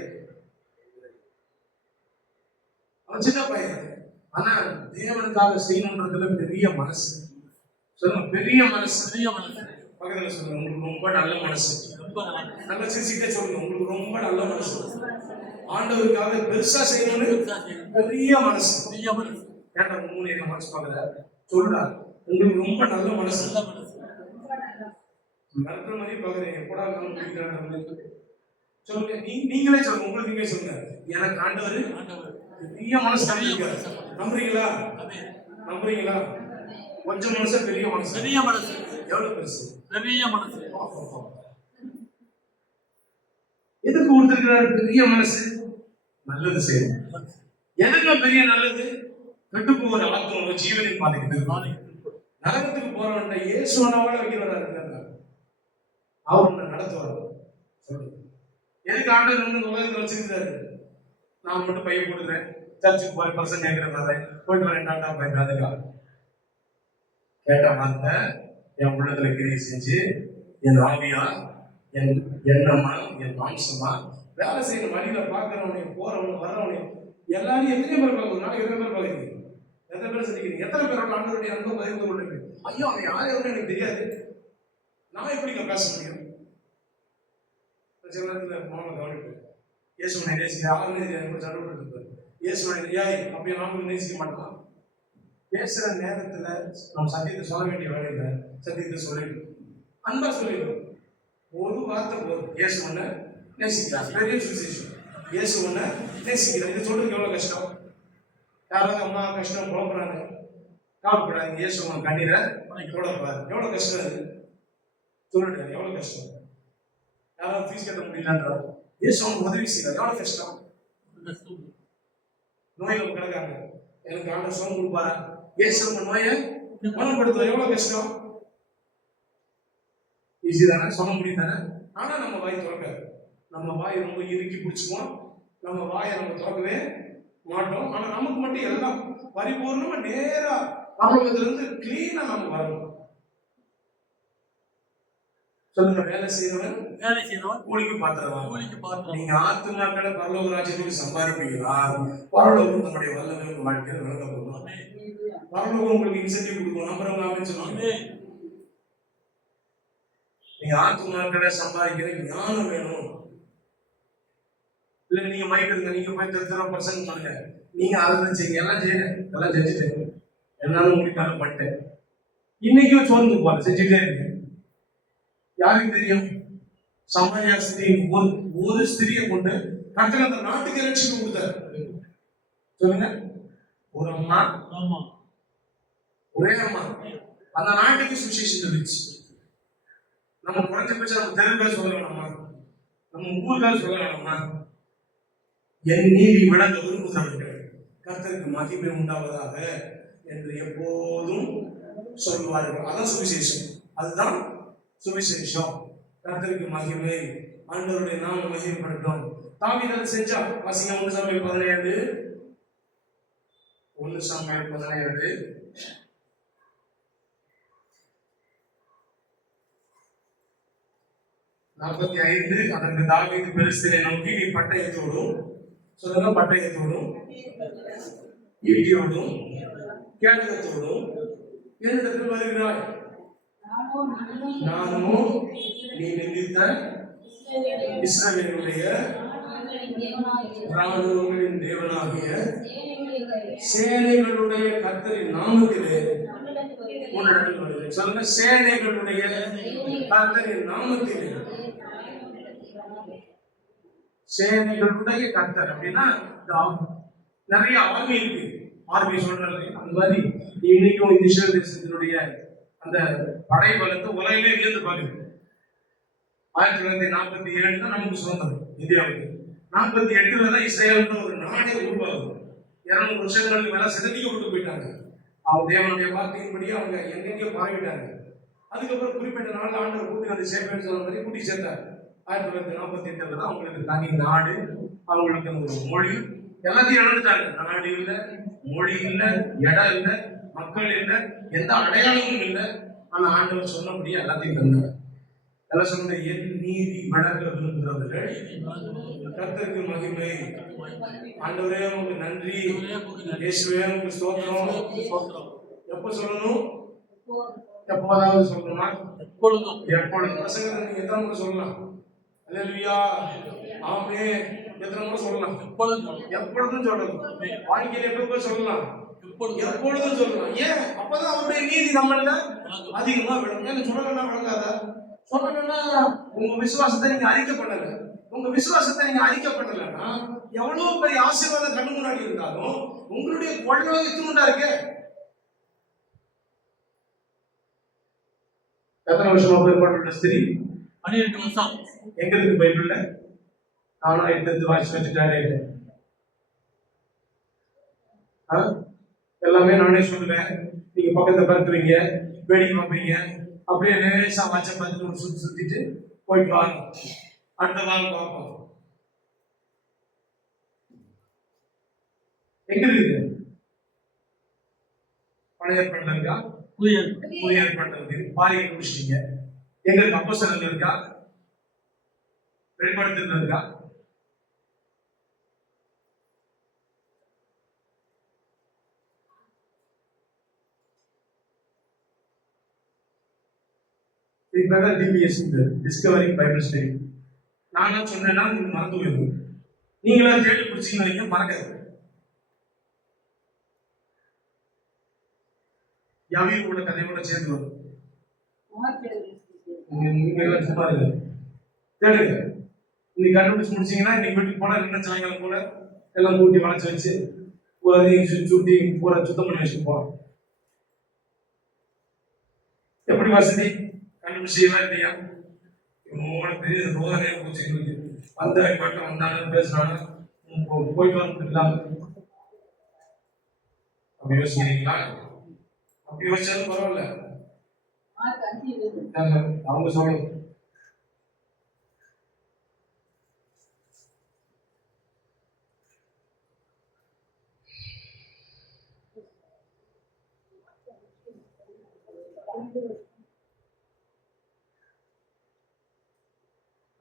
அவன் சின்ன பையன், ஆனா தேவனுக்காக செய்யணுன்றதுல பெரிய மனசு. சொல்லுங்க, பெரிய மனசு. பக்கத்துல சொல்லுங்க, உங்களுக்கு ரொம்ப நல்ல மனசு. நல்ல சிரிச்சிட்டே சொல்லுங்க, உங்களுக்கு ரொம்ப நல்ல மனசு. ஆண்டவருக்காக பெருசா செய்யணும்னு பெரிய மனசு. ஏன்டா 3 மனசு பாக்குற சொல்றா, உங்களுக்கு ரொம்ப நல்ல மனசு. நடத்துற மாதிரி பாக்குறீங்க, எப்படா சொல்லுங்க. நீங்களே சொல்லுங்க, உங்களுக்கு நீங்களே சொல்லுங்க, எனக்கு ஆண்டவர் பெரிய மனசு தந்திருக்காரு. நம்புறீங்களா? நம்புறீங்களா? கொஞ்சம் மனசு, பெரிய மனசு. பெரிய மனசு எவ்வளவு பெருசு, பெரிய மனசு. எதுக்கு கொடுத்திருக்கிறார் பெரிய மனசு? நல்லது செய்யும். எதுக்கு பெரிய நல்லது? கெட்டு போகிற ஆத்மாவை ஜீவனை பாதிக்கிறது. நரகத்துக்கு போறவன்ட்ட இயேசுவனோட வைக்கிறவரா இருக்காங்க, அவர் உன்னை நடத்துவார். சொல்லுங்க, எதுக்கு ஆண்டவர் வந்து உலகத்தில் வச்சிருக்காரு? நான் மட்டும் பையன் போட்டுக்கிறேன், சர்ச்சுக்கு போய் பர்சன் கேட்கிறேன், போயிட்டு வரேன், டாட்டா பையன் அதுக்கா கேட்ட வார்த்தை என் உள்ளத்துல கிரியை செஞ்சு என் ஆவியா, என் எண்ணமா, என் மாம்சமா வேலை செய்யணும். வழியில பாக்குறவனையும் போறவனும் வர்றவனையும் எல்லாரையும் எத்தனை பேர் பார்க்கணும்? நாளைக்கு எத்தனை பேர் பார்க்குறீங்க? எத்தனை பேர் செஞ்சுக்கிறீங்க? எத்தனை பேரோட ஆண்டவருடைய அன்பை பகிர்ந்து கொள்ளுங்க. ஐயோ, அவன் யாரும் எனக்கு தெரியாது, நான் எப்படிங்க பேச முடியும்? சில நேரத்தில் மாமன் கவனிப்பேன், இயேசுவனை நேசிக்க யாரும் சண்டை போட்டு இருப்பாரு. இயேசுவனை யாய் அப்படியே நாமளும் நேசிக்க மாட்டான். பேசுற நேரத்துல நம்ம சத்தியத்தை சொல்ல வேண்டிய வேலையில சத்தியத்தை சொல்லிடும், அன்பா சொல்லிடும். ஒரு வார்த்தை போதும், இயேசு ஒண்ணு நேசிக்கிறார், பெரிய சுவிசேஷம். இயேசு ஒண்ணு நேசிக்கிறார். இது சொல்றதுக்கு எவ்வளவு கஷ்டம். யாராவது அம்மா கஷ்டம் புலம்புறாங்க, கவலைப்படாது, இயேசு உங்க கண்ணீரை தொடர்பாரு. எவ்வளவு கஷ்டம் அது சொல்லிட்டு, எவ்வளவு கஷ்டம். யாராவது ஃபீஸ் கட்ட முடியலன்றா இயேசு அவங்க உதவி செய்யறாரு, எவ்வளவு கஷ்டம். நோயில கிடக்காங்க, எனக்கு ஆண்டவர் சுகம் கொடுப்பாரா, இயேசு உங்க நோயை குணப்படுத்துவார், எவ்வளவு கஷ்டம். ஈஸி தானே, சொல்ல முடியும் தானே. ஆனா நம்ம வாய் திறக்காது, நம்ம வாய் ரொம்ப இறுக்கி பிடிச்சுக்குவோம், நம்ம வாயை நம்ம திறக்கவே மாட்டோம். ஆனா நமக்கு மட்டும் எல்லாம் பரிபூர்ணமா நேரா பரலோகத்துல இருந்து கிளீனா நம்ம வரணும். சொல்லுங்க, வேலை செய்யறவன் கூலிக்கு பாத்திரவான். நீங்க ஆத்துமாக்களை பரலோக ராஜ்யத்துக்கு சம்பாதிப்பீங்களா, பரலோகம் நம்முடைய வல்லமை வாழ்க்கையில விளங்க போகணும். பரலோகம் உங்களுக்கு இன்சென்டிவ் கொடுக்கும், நம்புறவங்க அப்படின்னு சொல்லுவாங்க. நீங்க ஆத்துமாக்களை சம்பாதிக்கிற ஞானம் வேணும். இல்ல நீங்க மைக்கிறீங்க, நீங்க போய் திருத்தர பர்சன்ட் பண்ணுங்க, நீங்க அதை செய்யுங்க, எல்லாம் செய்யறேன், எல்லாம் செஞ்சுட்டேன், என்னாலும் உங்களுக்கு பண்ணிட்டேன். இன்னைக்கும் சோர்ந்து போல செஞ்சுட்டே இருக்கு. யாருக்கு தெரியும், சமாரியா ஸ்திரீ ஒரு ஸ்திரியை கொண்டு கர்த்தர் அந்த நாட்டுக்கு ரட்சிப்பு கொடுத்தார். சொல்லுங்க, ஒரு அம்மா, ஒரே அம்மா அந்த நாட்டுக்கு சுவிசேஷம் இருந்துச்சு. நம்ம குறைஞ்சபட்சம் நம்ம தெருவில் சொல்ல வேணாமா, நம்ம ஊருக்காக சொல்ல வேணாமா. என் நீதி விளங்க விரும்புகிறவர்கள் கர்த்தருக்கு மகிமை உண்டாவதாக என்று எப்போதும் சொல்லுவார்கள். அதான் சுவிசேஷம், அதுதான் சுவிசேஷம். கர்த்தருக்கு மகிமை, ஆண்டவருடைய நாம மகிமைப்படட்டும். தாவீது செஞ்சா வாசிங்க, 1 சாமுவேல் 17 45. அதற்கு தாவீது பெலிஸ்தரை நோக்கி, நீ பட்டயத்தோடும், சொல்லுங்க, பட்டயத்தோடும் ஈட்டியோடும் கேடகத்தோடும் என்னிடத்தில் வருகிறாய், நானும் நீ நிந்தித்த இஸ்ரவேலுடைய ராணுவங்களின் தேவனாகிய சேனைகளுடைய கர்த்தரின் நாமத்திலே உன்னிடத்தில் வருகிறேன். சொல்லுங்க, சேனைகளுடைய கர்த்தரின் நாமத்திலே. சேனைகளுடைய கர்த்தர் அப்படின்னா நிறைய ஆர்மி இருக்கு, ஆர்மி சொல்றது. அந்த மாதிரி இன்னைக்கும் இந்த இஸ்ரேல் தேசத்தினுடைய அந்த படை பலத்தை உலகிலே இருந்து பாருங்க. 1947 தான் நமக்கு சுதந்திரம் இந்தியாவுக்கு. 48 தான் இஸ்ரேல் ஒரு நாடே உருவாகுது. 200 வருஷங்களுக்கு மேல சிதறிக்கப்பட்டு போயிட்டாங்க. அவங்க தேவனுடைய வார்த்தையின்படி அவங்க எங்கெங்கயோ பரவிட்டாங்க. அதுக்கப்புறம் குறிப்பிட்ட நாள் ஆண்டவர் கூட்டி வந்து சேர்ப்பேன்னு சொன்ன மாதிரி கூட்டி சேர்த்தார். 1948 தான் அவங்களுக்கு தனி நாடு, அவங்களுக்கு ஒரு மொழி, எல்லாத்தையும் இழந்துட்டாங்க. நாடு இல்லை, மொழி இல்லை, இடம் இல்லை, மக்கள் இல்லை, எந்த அடையாளமும் இல்லை. ஆனா ஆண்டவர் சொன்னபடியே எல்லாத்தையும் தந்தார். எல்லாம் சொன்ன, என் நீதி வழங்க விரும்புகிறவர்கள் கர்த்தருக்கு மகிமை. ஆண்டவரே உங்களுக்கு நன்றி, இயேசுவே உங்களுக்கு ஸ்தோத்திரம். எப்ப சொல்லணும், எப்போதாவது சொல்லணுமா, எப்பொழுதும். பிரசங்கத்தை நீங்க எத்தனை முறை சொல்லலாம், அல்லேலூயா, ஆமென், எத்தனை முறை சொல்லலாம், எப்பொழுதும் சொல்லணும். வாழ்க்கையில எப்ப சொல்லலாம், எப்பொழுதும் சொல்லலாம். ஏன், அப்பதான் அவருடைய நீதி நம்மள அதிகமா விளங்கும். ஏன்னு சொல்லலன்னா விளங்காதா, சொல்லணும்னா உங்க விசுவாசத்தை நீங்க அறிக்கை பண்ணல. உங்க விசுவாசத்தை நீங்க அறிக்கை பண்ணலன்னா எவ்வளவு பெரிய ஆசீர்வாதம் கண்ணு முன்னாடி இருந்தாலும் உங்களுடைய கொள்ளை எத்துணுண்டா இருக்கு. எத்தனை வருஷமா போய் ஸ்திரீ 12 வருஷம் எங்க இருக்கு பைபிள்ல? ஆனா எடுத்து வாசிச்சு வச்சுட்டாரு. எல்லாமே நானே சொல்லுவேன், நீங்க பக்கத்தை பார்த்துருவீங்க, வேடிக்கை பார்ப்பீங்க, அப்படியே லேசா வாட்ச பார்த்து ஒரு சுத்திட்டு போயிட்டு வாங்க, அடுத்த வாரம் பார்ப்போம். எங்க இருக்கு? பழைய ஏற்பாடுல இருக்கா? புதிய ஏற்பாடுல இருக்கு. பாரியை முடிச்சிட்டீங்க. எங்க இருக்கு? அப்போஸ்தலர்கள் இருக்கா? வெளிப்படுத்தல் இருக்கா? இப்பதான் டிபிஎஸ் டிஸ்கவரிங் பைபிள் ஸ்டடி. நானா சொன்னேன்னா உங்களுக்கு மறந்து போயிருக்கும். நீங்களா தேடி பிடிச்சிங்க, மறக்காது. யவீரோட கதையோட சேர்ந்து வரும். நீங்க எல்லாம் சும்மா இருங்க, தேடுங்க. இன்னைக்கு கண்டுபிடிச்சு முடிச்சீங்கன்னா இன்னைக்கு வீட்டுக்கு போனா ரெண்டு சாயங்காலம் போல எல்லாம் கூட்டி வளைச்சு வச்சு ஒரு அதையும் சுட்டி பூரா சுத்தம் பண்ணி வச்சுட்டு போலாம். எப்படி வசதி கண்டுபிடிச்சா இல்லையா? உங்களுக்கு பெரிய ரோதனையா போச்சு. வந்த மட்டும் வந்தாங்க பேசுறாங்க, போயிட்டு வந்துருக்கலாம். அப்படி யோசிக்கிறீங்களா? அப்படி யோசிச்சாலும் பரவாயில்ல, அவங்க சொல்லணும்.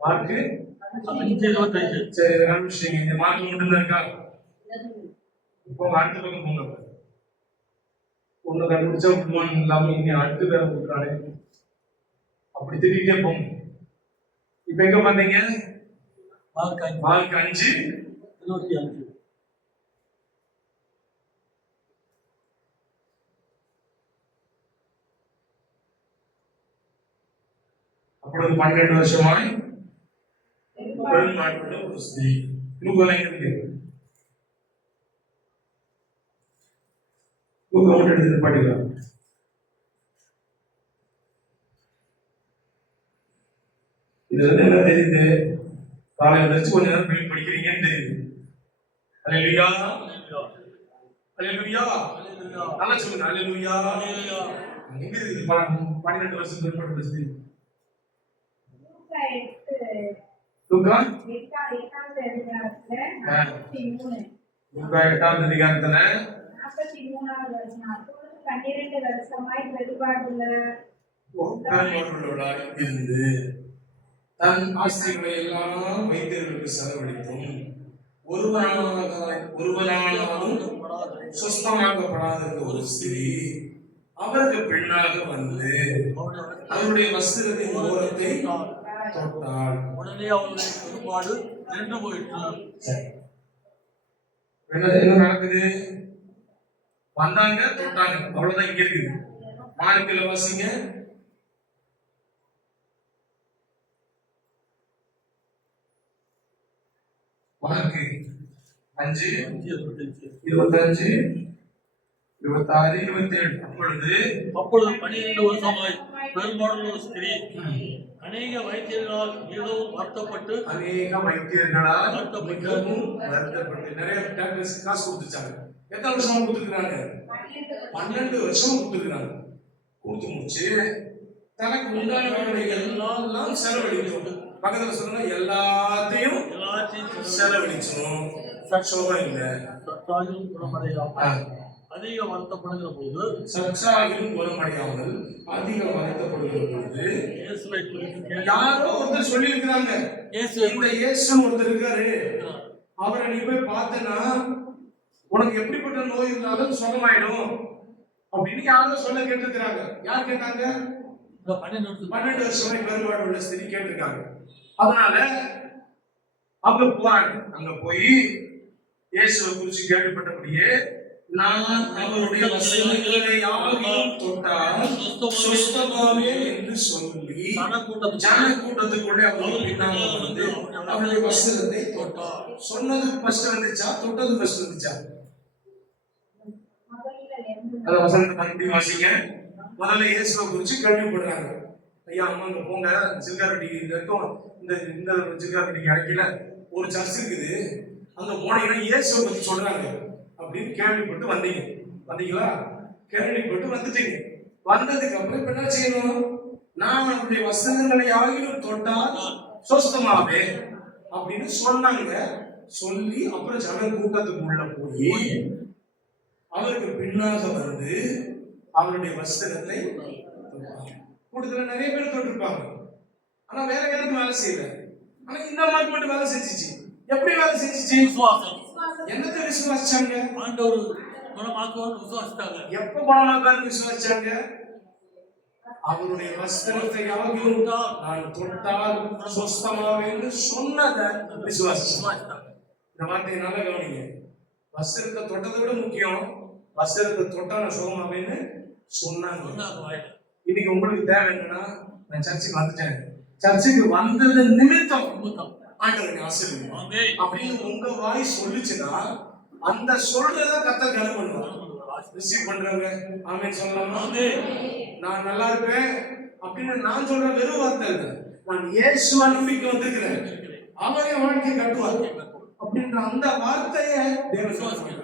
மார்க்கு 5:25. சரி, கண்டுபிடிச்சிங்க. இந்த மார்க் மட்டும் இருக்கா? இப்போ அடுத்த பக்கம் போங்க. ஒண்ணு கண்டுபிடிச்சா உண்மான் இல்லாம இனி அடுத்து வேற கொடுக்குறானே, அப்படி திட்டிகிட்டே போங்க. இப்ப எங்க பாத்தீங்க? மார்க் 5:25. அப்பொழுது 12 வருஷமாய் பெருமாட்டுள்ள ஒரு ஸ்திரீ. எடுத்து படிக்கலாம். இது வந்து என்ன தெரியுது? காலையில வச்சு கொஞ்ச நேரம் போய் படிக்கிறீங்கன்னு தெரியுது. அல்லேலூயா, அல்லேலூயா, நல்லா சொல்லுங்க. அல்லேலூயா. எங்க இருக்குது 12 வருஷம் பெருமாட்டுள்ள ஸ்திரீ? லூக்கா 8ஆம் அதிகாரத்துல 43வது வசனம். 12 வருஷமாய் பெரும்பாடுள்ளவளாய் இருந்து தன் ஆஸ்திகளை எல்லாம் வைத்தியர்களுக்கு செலவழித்தும் ஒருவனாலும் சுஸ்தமாக்கப்படாத ஒரு ஸ்திரீ அவருக்கு பெண்ணாக வந்து அவருடைய வஸ்திரத்தின் ஓரத்தை தொட்டாள். உடனே அவருடைய பெரும்பாடு நின்று போயிற்று. என்ன நடக்குது? வந்தாங்க, தொட்டாங்க, அவ்வளவுதான். இங்க இருக்குது. மார்க்கில் வாசிங்க. மார்க்கு 5:25, 25, 26, 27. அப்பொழுது 12 வருஷமாய் பெரும்பாடுள்ள ஒரு ஸ்திரீ அநேக வைத்தியர்களால் மிகவும் வருத்தப்பட்டு மிகவும் வருத்தப்பட்டு நிறைய டாக்டர்ஸ் காசு கொடுத்துச்சாங்க. எத்தனை வருஷமா கொடுத்துருக்காங்க? 12 வருஷம் கொடுத்துருக்காங்க. கொடுத்து முடிச்சு தனக்கு உண்டானவர்களை எல்லாம் செலவழித்தோம். பக்கத்துல சொன்னா எல்லாத்தையும் செலவழிச்சோம். சோகம் இல்லை. அதிக வருத்தப்படுகிற போது சற்றாகிலும் குணமடையாமல் அதிக வருத்தப்படுகிற போது யாரோ ஒருத்தர் சொல்லி இருக்கிறாங்க, இந்த இயேசு ஒருத்தர் இருக்காரு, அவரை நீ போய் பார்த்தனா உனக்கு எப்படிப்பட்ட நோய் இருந்தாலும் சுகமாயிடும் அப்படின்னு யாரோ சொல்ல கேட்டிருக்கிறாங்க. யார் கேட்டாங்க? 12 வருஷம் பெரும்பாடு உள்ள ஸ்திரீ கேட்டிருக்காங்க. அதனால அங்க போறாங்க. அங்க போய் இயேசுவை குறிச்சு கேள்விப்பட்டபடியே நான் அவருடைய வஸ்திரங்களை யாரும் தொட்டால் சுஸ்தமாவே என்று சொல்லி ஜனக்கூட்டத்துக்குள்ளே அவர் பின்னால வந்து அவருடைய வஸ்திரத்தை தொட்டார். சொன்னது ஃபர்ஸ்ட் வந்துச்சா, தொட்டது ஃபர்ஸ்ட் வந்துச்சா? அத வசனத்தை மறுபடியும் வாசிங்க. முதல்ல இயேசுவை குறிச்சு கேள்விப்படுறாங்க. ஐயா அம்மா அங்க போங்க, சில்காரெட்டி இருக்கும், இந்த சில்காரெட்டி கிடைக்கல ஒரு சர்ச் இருக்குது, அங்க போனீங்கன்னா இயேசுவை பத்தி சொல்றாங்க அப்படின்னு கேள்விப்பட்டு வந்தீங்களா? கேள்விப்பட்டு வந்துட்டீங்க. வந்ததுக்கு அப்புறம் இப்ப என்ன செய்யணும்? நான் அவருடைய வஸ்திரங்களை ஆகிலும் தொட்டால் சொஸ்தமாவே அப்படின்னு சொன்னாங்க. சொல்லி அப்புறம் ஜன கூட்டத்துக்குள்ள போய் அவருக்கு பின்னாக வந்து அவருடைய வஸ்திரத்தை கூட்டத்துல நிறைய பேர் தொட்டிருப்பாங்க. ஆனா வேற யாருக்கும் வேலை செய்யல. ஆனா இந்த மாதிரி மட்டும் வேலை செஞ்சிச்சு. எப்படி வேலை செஞ்சிச்சு? விசுவாசம். என்னத்தை விசுவாசிச்சாங்க? ஆண்டவர் குணமாக்குவார் விசுவாசித்தாங்க. எப்ப குணமாக்குவார் விசுவாசிச்சாங்க? அவருடைய வஸ்திரத்தை யாரும் நான் தொட்டால் சொஸ்தமாவேன்னு சொன்னதை விசுவாசிச்சாங்க. இந்த வார்த்தையை நல்லா கவனிங்க. வஸ்திரத்தை தொட்டதை விட முக்கியம், வஸ்திரத்தை தொட்டா நான் சுகமாவேன்னு சொன்னாங்க. சொன்னாங்க வாயில. இன்னைக்கு உங்களுக்கு தேவை என்னன்னா, நான் சர்ச்சுக்கு வந்துட்டேன், சர்ச்சுக்கு வந்தது நிமித்தம் நிமித்தம். ஆண்டவரை ஆசீர்வதிங்க ஆமென். அப்படின்னு உங்க வாய் சொல்லுச்சுன்னா, அந்த சொல்றத கர்த்தர் கனம் பண்ணுவார். ரிசீவ் பண்றவங்க ஆமென் சொல்லலாமா? ஆமென். நான் நல்லா இருப்பேன் அப்படின்னு நான் சொல்ற வெறும் வார்த்தை இல்லை, நான் இயேசுவ நம்பிக்கை வந்திருக்கிறேன், அவர் என் வாழ்க்கையை கட்டுவார் அப்படின்ற அந்த வார்த்தையை தேவன் சொல்லுவாங்க.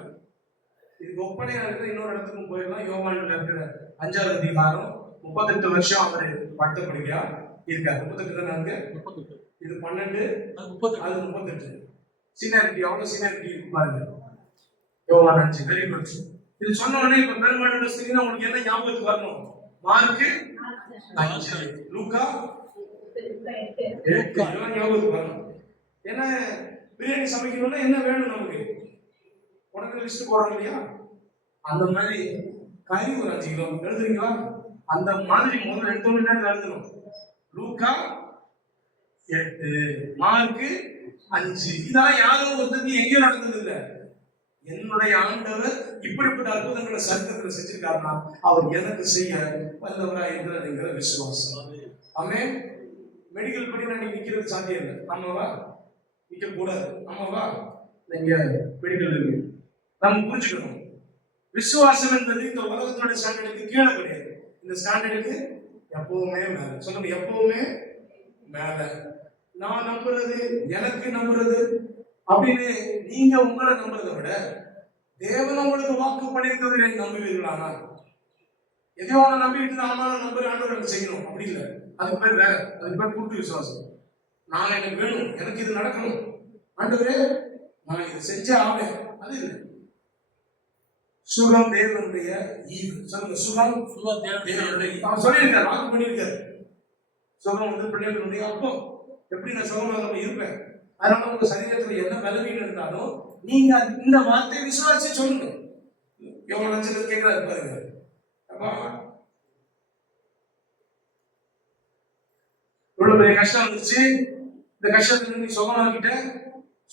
இதுக்கு ஒப்பனையா இருக்கிற இன்னொரு இடத்துக்கும் போயிடலாம். யோவான்ல இருக்கிற 5வது அதிகாரம் 38 வருஷம் அவர் பட்ட படிக்கையா இருக்காரு. 38 தானே இருக்கு. 38. இது 12, அது 38. அது 38. சீனியாரிட்டி எவ்வளவு சீனியாரிட்டி இருக்கு பாருங்க. யோவான் 5 வெரி குட். இது சொன்ன உடனே இப்ப பெருமாள் ஸ்திரீனா உங்களுக்கு என்ன ஞாபகத்துக்கு வரணும்? மார்க்கு 5, லூக்கா 8 இதெல்லாம் ஞாபகத்துக்கு வரணும். ஏன்னா பிரியாணி சமைக்கணும்னா என்ன வேணும் நமக்கு? உடனே லிஸ்ட் போடுறோம் இல்லையா? அந்த மாதிரி கறி ஒரு 5 கிலோ எழுதுறீங்களா? அந்த மாதிரி முதல்ல எடுத்தோன்னு எழுதணும். லூக்கா 8, மார்க்கு 5. இதெல்லாம் யாரும் ஒருத்தருக்கு எங்கேயும் நடந்தது இல்லை. என்னுடைய ஆண்டவர் இப்படிப்பட்ட அற்புதங்களை சரித்திரத்தில் செஞ்சிருக்காருன்னா அவர் எனக்கு செய்ய வல்லவரா இருக்கிற விசுவாசம். ஆமென். மெடிக்கல் படி நான் நிக்கிறது சாத்தியம் இல்லை. ஆமாவா? நிக்க கூடாது. ஆமாவா? நீங்க மெடிக்கல் இருக்கு. நம்ம புரிஞ்சுக்கணும், விசுவாசம் என்பது இந்த உலகத்தோட ஸ்டாண்டர்டுக்கு கீழே கிடையாது. இந்த ஸ்டாண்டர்டுக்கு எப்பவுமே மேல. சொல்லுங்க, எப்பவுமே மேல. நான் நம்புறது, எனக்கு நம்புறது அப்படின்னு நீங்க உங்களை நம்புறதை விட தேவன் உங்களுக்கு வாக்கு பண்ணியிருக்கிறது நம்புவீர்களானா? எதையோ ஒன்று நம்பிட்டு ஆனாலும் நம்புற ஆண்டவர் செய்யணும் அப்படி இல்லை. அதுக்கு பேர் வேற, அதுக்கு பேர் கூட்டு விசுவாசம். நான் எனக்கு வேணும், எனக்கு இது நடக்கணும், ஆண்டவரே நான் இதை செஞ்சே ஆவேன், அது இல்லை. சுகம் தேவனுடைய ஈவு. சொல்லுங்க, சுகம் தேவனுடைய. அவர் சொல்லியிருக்காரு, வாக்கு பண்ணியிருக்காரு. சுகம் வந்து பிள்ளைகளுடைய அப்போ எப்படி நான் சுகமாக இருப்பேன். அதனால உங்க சரீரத்துல என்ன பலவீனம் இருந்தாலும் நீங்க இந்த வார்த்தையை விசுவாசி சொல்லுங்க. எவ்வளவு லட்சத்தில் கேட்கிறாரு பாருங்க. அப்பா இவ்வளவு பெரிய கஷ்டம் வந்துச்சு, இந்த கஷ்டத்துல நீ சுகமாக்கிட்ட.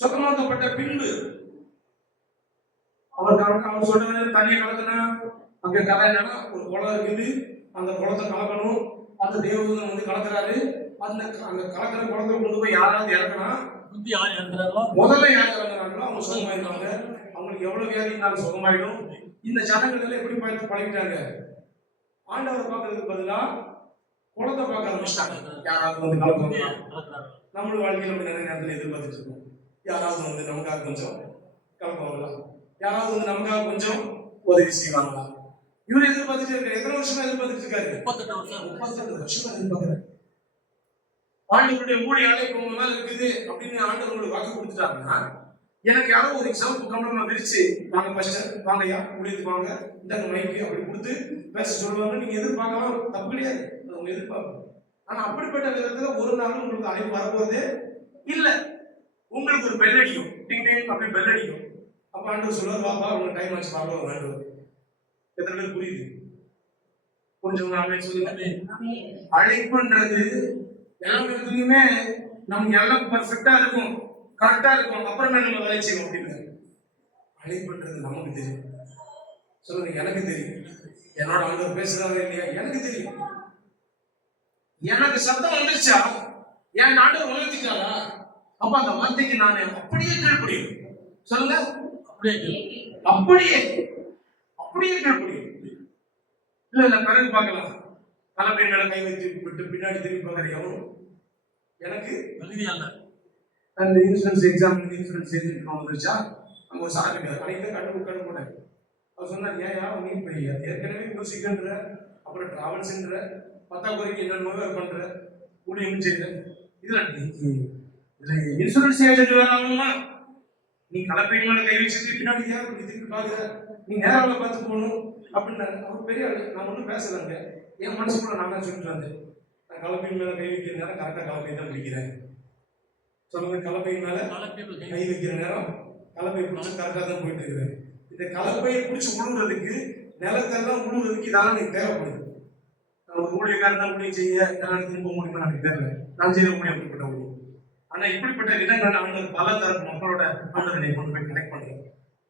சுகமாக்கப்பட்ட பின்பு அவர் சொல்றாரு, தண்ணியை கலக்கனா அங்க கதை என்னன்னா ஒரு குளம் இருக்குது, அந்த குளத்தை கலக்கணும். அந்த தேவதூதன் வந்து கலக்குறாரு. அந்த கலக்கிற குளத்தை கொண்டு போய் யாராவது இறக்கனா முதல்ல யார் இறங்குறாங்களோ அவங்க சுகமாயிருவாங்க. அவங்களுக்கு எவ்வளவு வியாதி இருந்தாலும் சுகமாயிடும். இந்த ஜனங்கள் எல்லாம் எப்படி பார்த்து பழகிட்டாங்க? ஆண்டவரை பார்க்கறதுக்கு பதிலா குளத்தை பார்க்க ஆரம்பிச்சிட்டாங்க. யாராவது வந்து கலக்குவாங்க. நம்மளோட வாழ்க்கையில நம்ம நிறைய நேரத்தில் எதிர்பார்த்துட்டு இருக்கோம், யாராவது வந்து நமக்காக கொஞ்சம் கலக்குவாங்களா, யாராவது வந்து நமக்காக கொஞ்சம் உதவி செய்வாங்களா. இவரு எதிர்பார்த்துட்டு இருக்காரு. எத்தனை வருஷமா எதிர்பார்த்துட்டு இருக்காரு? 38 வருஷமா எதிர்பார்க்கிறாரு. ஆண்டவருடைய ஊழிய அழைப்பு உங்க மேல இருக்குது அப்படின்னு ஆண்டவர் உங்களுக்கு வாக்கு கொடுத்துட்டாங்கன்னா, எனக்கு யாரோ ஒரு எக்ஸாம்பிள் கம்பளமா விரிச்சு வாங்க பஸ்டர் வாங்கய்யா ஊழியத்துக்கு வாங்க, இந்த மைக்கு அப்படி கொடுத்து பேச சொல்லுவாங்க. நீங்க எதிர்பார்க்கலாம், தப்பு கிடையாது, அவங்க எதிர்பார்க்கணும். ஆனா அப்படிப்பட்ட விதத்துல ஒரு நாளும் உங்களுக்கு அழைப்பு வரப்போறதே இல்லை. உங்களுக்கு ஒரு பெல் அடிக்கும், டிங் டிங் அப்படி பெல் அடிக்கும். அப்ப ஆண்டவர் சொல்லுவார், பாப்பா உங்க டைம் ஆச்சு பார்க்கலாம் ஆண்டவர். எத்தனை பேர் புரியுது? புரிஞ்சவங்க ஆமென் சொல்லுங்க. அழைப்புன்றது எல்லா இடத்துலயுமே நமக்கு எல்லாம் பர்ஃபெக்டா இருக்கும், கரெக்டா இருக்கும், அப்புறமே நம்ம வேலை செய்வோம் அப்படின்னு. அழைப்புன்றது நமக்கு தெரியும். சொல்லுங்க, எனக்கு தெரியும். என்னோட ஆண்டவர் பேசுறாரு இல்லையா, எனக்கு தெரியும். எனக்கு சத்தம் வந்துருச்சா, என் ஆண்டவர் உணர்த்திட்டாரா, அப்ப அந்த வார்த்தைக்கு நான் அப்படியே கீழ்ப்படியும். சொல்லுங்க, அப்படியே அப்படியே கீழ்ப்படியும். இல்ல பிறகு பார்க்கலாம். தலைமை மேல கை வைத்து விட்டு பின்னாடி திரும்பி பார்க்கற எவனும் எனக்கு அந்த இன்சூரன்ஸ் எக்ஸாம் இன்சூரன்ஸ் எழுதிட்டு வந்துருச்சா, அங்க ஒரு சார் இருக்காரு, அன்னைக்கு கண்டு போனேன். அவர் சொன்னார், ஏன் நீ இப்போ ஏற்கனவே மியூசிக்ன்ற, அப்புறம் டிராவல்ஸ்ன்ற, பத்தாக்குறைக்கு என்னென்ன பண்ற, ஊழியம் செய்யற, இதுல இன்சூரன்ஸ் ஏஜென்ட் வேற ஆகுமா? நீ கலப்பையின் மேல கை வச்சுட்டு பின்னாடி ஏன் திருப்பி பாக்குற, நீ நேரம் பார்த்து போகணும் அப்படின்னு. அவர் பெரிய ஆளு, நான் ஒன்றும் பேசலைங்க, என் மனசுக்குள்ள நான் தான் சொல்லிட்டு வந்தேன். நான் கலப்பையின் மேல கை வைக்கிற நேரம் கரெக்டா கலப்பை தான் பிடிக்கிறேன். சொல்லுங்க, கலப்பையின் மேல கை வைக்கிற நேரம் கலப்பை பிடிச்சி கரெக்டா தான் போயிட்டு இருக்கிறேன். இந்த கலப்பையை பிடிச்சி உழுவுறதுக்கு, நிலத்தெல்லாம் உழுவுறதுக்கு இதெல்லாம் எனக்கு தேவைப்படுது. நான் ஒரு ஊழியக்காரன் தான் ஊழியம் செய்ய என்னால் திரும்ப முடியுமா எனக்கு தெரியல, நான் செய்ய முடியும் அப்படிப்பட்ட ஊழியம். ஆனா இப்படிப்பட்ட விதங்கள் ஆண்டவர் பல தரப்பு மக்களோட ஆண்டவரை கொண்டு போய் கனெக்ட் பண்றேன்.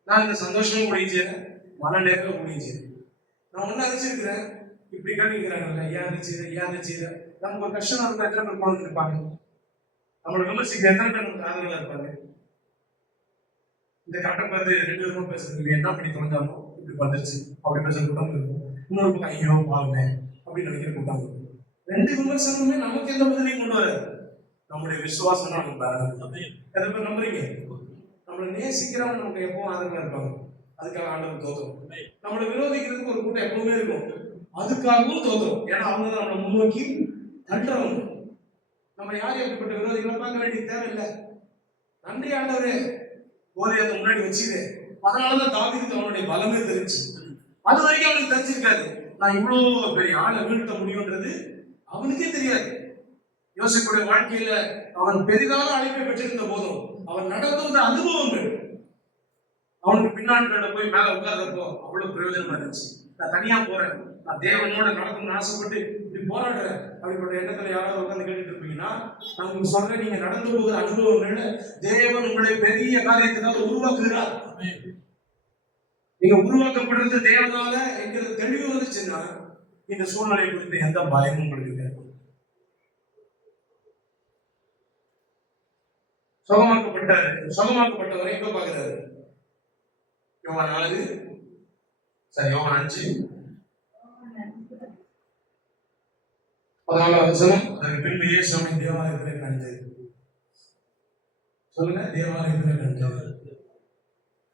நான் இந்த சந்தோஷமும் ஊழியம் செய்யறேன், மன நேரத்தில் ஊழியம் செய்யறேன். நான் ஒண்ணு அறிஞ்சிருக்கிறேன், இப்படி கேட்டுக்கிறாங்கல்ல, ஏன் நிச்சயம் நமக்கு ஒரு கஷ்டம் இருந்தா எத்தனை பேர் குழந்தை இருப்பாங்க, நம்மளை விமர்சிக்க எத்தனை பேர் நமக்கு ஆதரவுல இருப்பாங்க. இந்த கட்டை பார்த்து 2 விதமா பேசுறது, என்ன பண்ணி தொலைஞ்சாலும் இப்படி வந்துருச்சு அப்படி பேசுற கூட்டம் இருக்கும். இன்னொரு பக்கம் ஐயோ பாருங்க அப்படின்னு நினைக்கிற கூட்டம் இருக்கும். 2 விமர்சனமுமே நமக்கு எந்த பதிலையும் கொண்டு வராது. நம்முடைய விசுவாசம் தான் நமக்கு ஆதரவு. எத்தனை பேர் நம்புறீங்க? நம்மளை நேசிக்கிறவங்க நமக்கு எப்பவும் ஆதரவா இருப்பாங்க, அதுக்காக ஆண்டவர் தோத்துரும். நம்மளை விரோதிக்கிறதுக்கு ஒரு கூட்டம் எப்பவுமே இருக்கும், அதுக்காகவும் தோத்துரும். ஏன்னா அவங்க தான் நம்மளை முன்னோக்கி தட்டுறவங்க. நம்ம யாரும் எப்படிப்பட்ட விரோதிகளை பார்க்க வேண்டிய தேவையில்லை. நன்றி ஆண்டவரே, கோலியாத்தை முன்னாடி வச்சுது, அதனாலதான் தாவீதுக்கு அவனுடைய பலமே தெரிஞ்சு. அது வரைக்கும் அவனுக்கு தெரிஞ்சிருக்காது, நான் இவ்வளவு பெரிய ஆளை வீழ்த்த முடியும்ன்றது அவனுக்கே தெரியாது. யோசிப்புடைய வாழ்க்கையில அவன் பெரிதான அழைப்பை பெற்றிருந்த போதும் அவன் நடந்து வந்த அனுபவங்கள் அவனுக்கு பின்னாட்கள போய் மேல உட்கார்றப்போ அவ்வளவு பிரயோஜனமா இருந்துச்சு. நான் தனியா போறேன், நான் தேவனோட நடக்கணும்னு ஆசைப்பட்டு இப்படி போராடுறேன் அப்படிப்பட்ட எண்ணத்துல யாராவது உட்காந்து கேட்டுட்டு இருப்பீங்கன்னா, நான் உங்களுக்கு சொல்றேன், நீங்க நடந்து போகிற அனுபவங்கள்ல தேவன் உங்களை பெரிய காரியத்துக்காக உருவாக்குகிறார். நீங்க உருவாக்கப்படுறது தேவனால எங்களுக்கு தெளிவு வந்துச்சுன்னா இந்த சூழ்நிலை குறித்து எந்த பயமும் உங்களுக்கு இல்லை. சுகமாக்கப்பட்டவரை எங்க பாக்குறாரு? யோவான் 4 யோவான் 5 14 வசனம். அதற்கு பின்பு இயேசு தேவாலயத்திலே கண்டது. சொல்லுங்க, தேவாலயத்திலே கண்டது.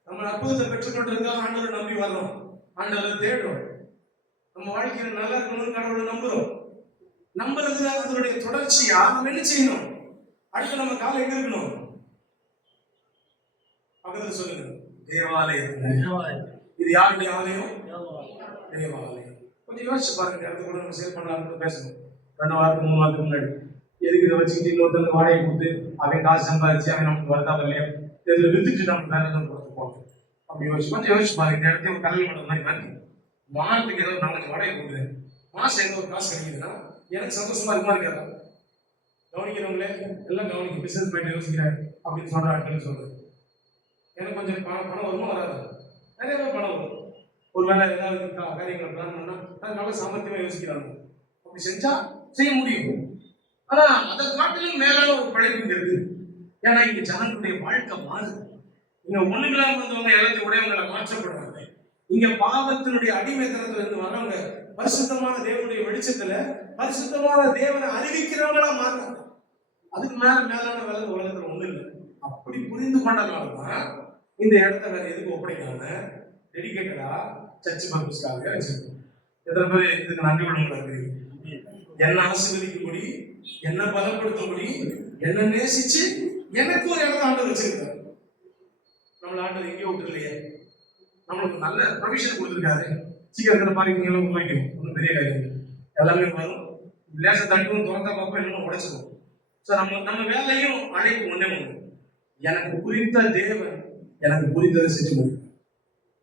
நம்ம அற்புதத்தை பெற்றுக்கொண்டிருக்காக ஆண்டவரை நம்பி வர்றோம், ஆண்டவரை தேடுறோம், நம்ம வாழ்க்கையில நல்லா இருக்கணும்னு கடவுளை நம்புறோம். நம்புறது அதனுடைய தொடர்ச்சியா நம்ம என்ன செய்யணும்? அடுத்து நம்ம காலம் எங்க இருக்கணும்? பக்கத்துல சொல்லுங்க, தேவாலயம். இது யாருடைய ஆலயம்? தேவாலயம். கொஞ்சம் யோசிச்சு பாருங்க, அடுத்து கூட நம்ம சேல் பண்ணலாம்னு பேசணும். 2 வாரத்துக்கு 3 வாரத்துக்கு முன்னாடி எதுக்கு இதை வச்சுக்கிட்டு இன்னொருத்தருக்கு வாடகை கொடுத்து அவன் காசு சம்பாதிச்சு அவன் நமக்கு வருதாவ இல்லையா, இதில் வித்துட்டு நம்ம வேலை தான் கொடுத்து போகணும். அப்படி கொஞ்சம் யோசிச்சு பாருங்க. இந்த இடத்துல ஒரு கல்வி பண்ணுற மாதிரி மாற்றி மாதத்துக்கு ஏதோ 4 வாடகை கொடுக்குறேன், மாசம் ஏதோ ஒரு காசு கிடைக்குதுன்னா எனக்கு சந்தோஷமா இருக்குமா இருக்காதா? கவனிக்கிறவங்களே எல்லாம் கவனிக்க, பிசினஸ் போயிட்டு யோசிக்கிறேன் அப்படின்னு சொல்ற ஆட்கள் சொல்றது, எனக்கு கொஞ்சம் பணம் வருமா வராது? நிறைய பேர் பணம் வரும். ஒரு வேலை ஏதாவது காரியங்களை பிளான் பண்ணா அது நல்ல சாமர்த்தியமா யோசிக்கிறாங்க. அப்படி செஞ்சா செய்ய முடியும். ஆனா அதை காட்டிலும் மேலான ஒரு படைப்பு இருக்கு. ஏன்னா இங்க ஜனங்களுடைய வாழ்க்கை மாறுது. இங்க ஒண்ணுங்களாக வந்தவங்க எல்லாத்தையும் உடையவங்களை மாற்றப்படுறாங்க. இங்க பாவத்தினுடைய அடிமைத்தனத்துல இருந்து வர்றவங்க பரிசுத்தமான தேவனுடைய வெளிச்சத்துல பரிசுத்தமான தேவனை அறிவிக்கிறவங்களா மாறுறாங்க. அதுக்கு மேலான வேலை உலகத்துல ஒண்ணு இல்லை. அப்படி புரிந்து கொண்டதுனாலதான் இந்த இடத்த வேற எதுக்கு ஒப்படைக்காம டெடிகேட்டடா சர்ச் பர்பஸ்க்காக வச்சிருக்கோம். எத்தனை பேர் இதுக்கு நன்றி உள்ளவங்களா? என்ன ஆசீர்வதிக்கும்படி, என்ன பலப்படுத்தும்படி, என்ன நேசிச்சு எனக்கு ஒரு இடத்த ஆண்டவர் வச்சிருக்காரு. நம்மள ஆண்டவர் எங்கேயோ விட்டுருலையே, நம்மளுக்கு நல்ல ப்ரொவிஷன் கொடுத்துருக்காரு. சீக்கிரத்தில் பாருங்க உருவாக்கும், ஒன்றும் பெரிய காரியம் எல்லாமே வரும். லேச தட்டுவும் திறந்தா பார்ப்போம், என்னமோ உடைச்சிடும். ஸோ நம்ம வேலையும் அழைப்பு ஒன்றே ஒன்று, எனக்கு குறித்த தேவன் எனக்கு புரிந்ததை செஞ்சு முடியும்.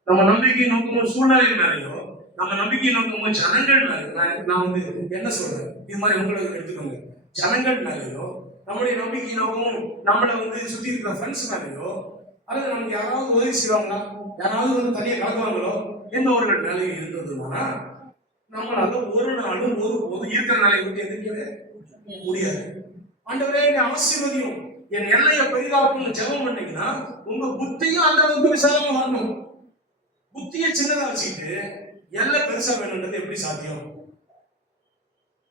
நம்ம நம்பிக்கை நோக்கும் சூழ்நிலை மேலேயோ, நம்ம நம்பிக்கை நோக்கும் ஜனங்கள் மேலே, நான் வந்து என்ன சொல்றேன், இது மாதிரி உங்களுக்கு எடுத்துக்கோங்க, ஜனங்கள் மேலேயோ நம்முடைய நம்பிக்கை நோக்கமும் நம்மளை வந்து சுத்தி இருக்கிற ஃப்ரெண்ட்ஸ் மேலேயோ, அல்லது நமக்கு யாராவது உதவி செய்வாங்களா, யாராவது வந்து தனியாக கலக்குவாங்களோ, எந்த ஒரு நிலையும் இருந்ததுன்னா நம்மளால ஒரு நாளும் ஒரு இருக்கிற நிலையை விட்டு எதிர்க்கவே முடியாது. ஆண்டவரே எங்க ஆசீர்வதியும், என் எல்லையை பெரிதாக்கும் ஜெபம் பண்ணீங்கன்னா உங்க புத்தியும் அந்த அளவுக்கு விசாலமா வரணும். புத்தியை சின்னதா வச்சுக்கிட்டு எல்லை பெருசா வேணும்ன்றது எப்படி சாத்தியம்?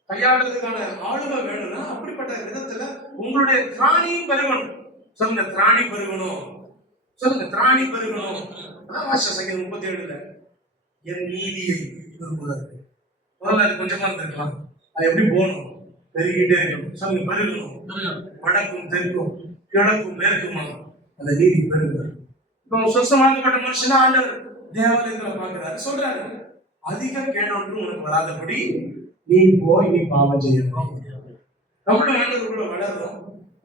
கையாடுறதுக்கான ஆளுமை வேணும்னா அப்படிப்பட்ட விதத்துல உங்களுடைய திராணியும் பெருகணும். சொல்லுங்க, திராணி பெருகணும். சொல்லுங்க, திராணி பெருகணும். அதான் வாசிச்ச சங்கீதம் 37 என் நீதியை விரும்புகிறார். முதல்ல அது கொஞ்சமா இருந்திருக்கலாம், அது எப்படி போகணும்? பெருகிட்டே இருக்கணும். சொல்லுங்க, பெருகணும். வடக்கும் தெற்கும் கிழக்கும் மேற்குமா அந்த நீதி பெருகும். இப்போ சுத்தமாக்கப்பட்ட மனுஷனா ஆண்டவர் தேவாலயத்துல பார்க்கிறாரு, சொல்றாரு, அதிக கேடொன்று உனக்கு வராதபடி நீ போய் நீ பாவம் செய்யணும். நம்மளும் ஆண்டவருக்குள்ள வளர்றோம்.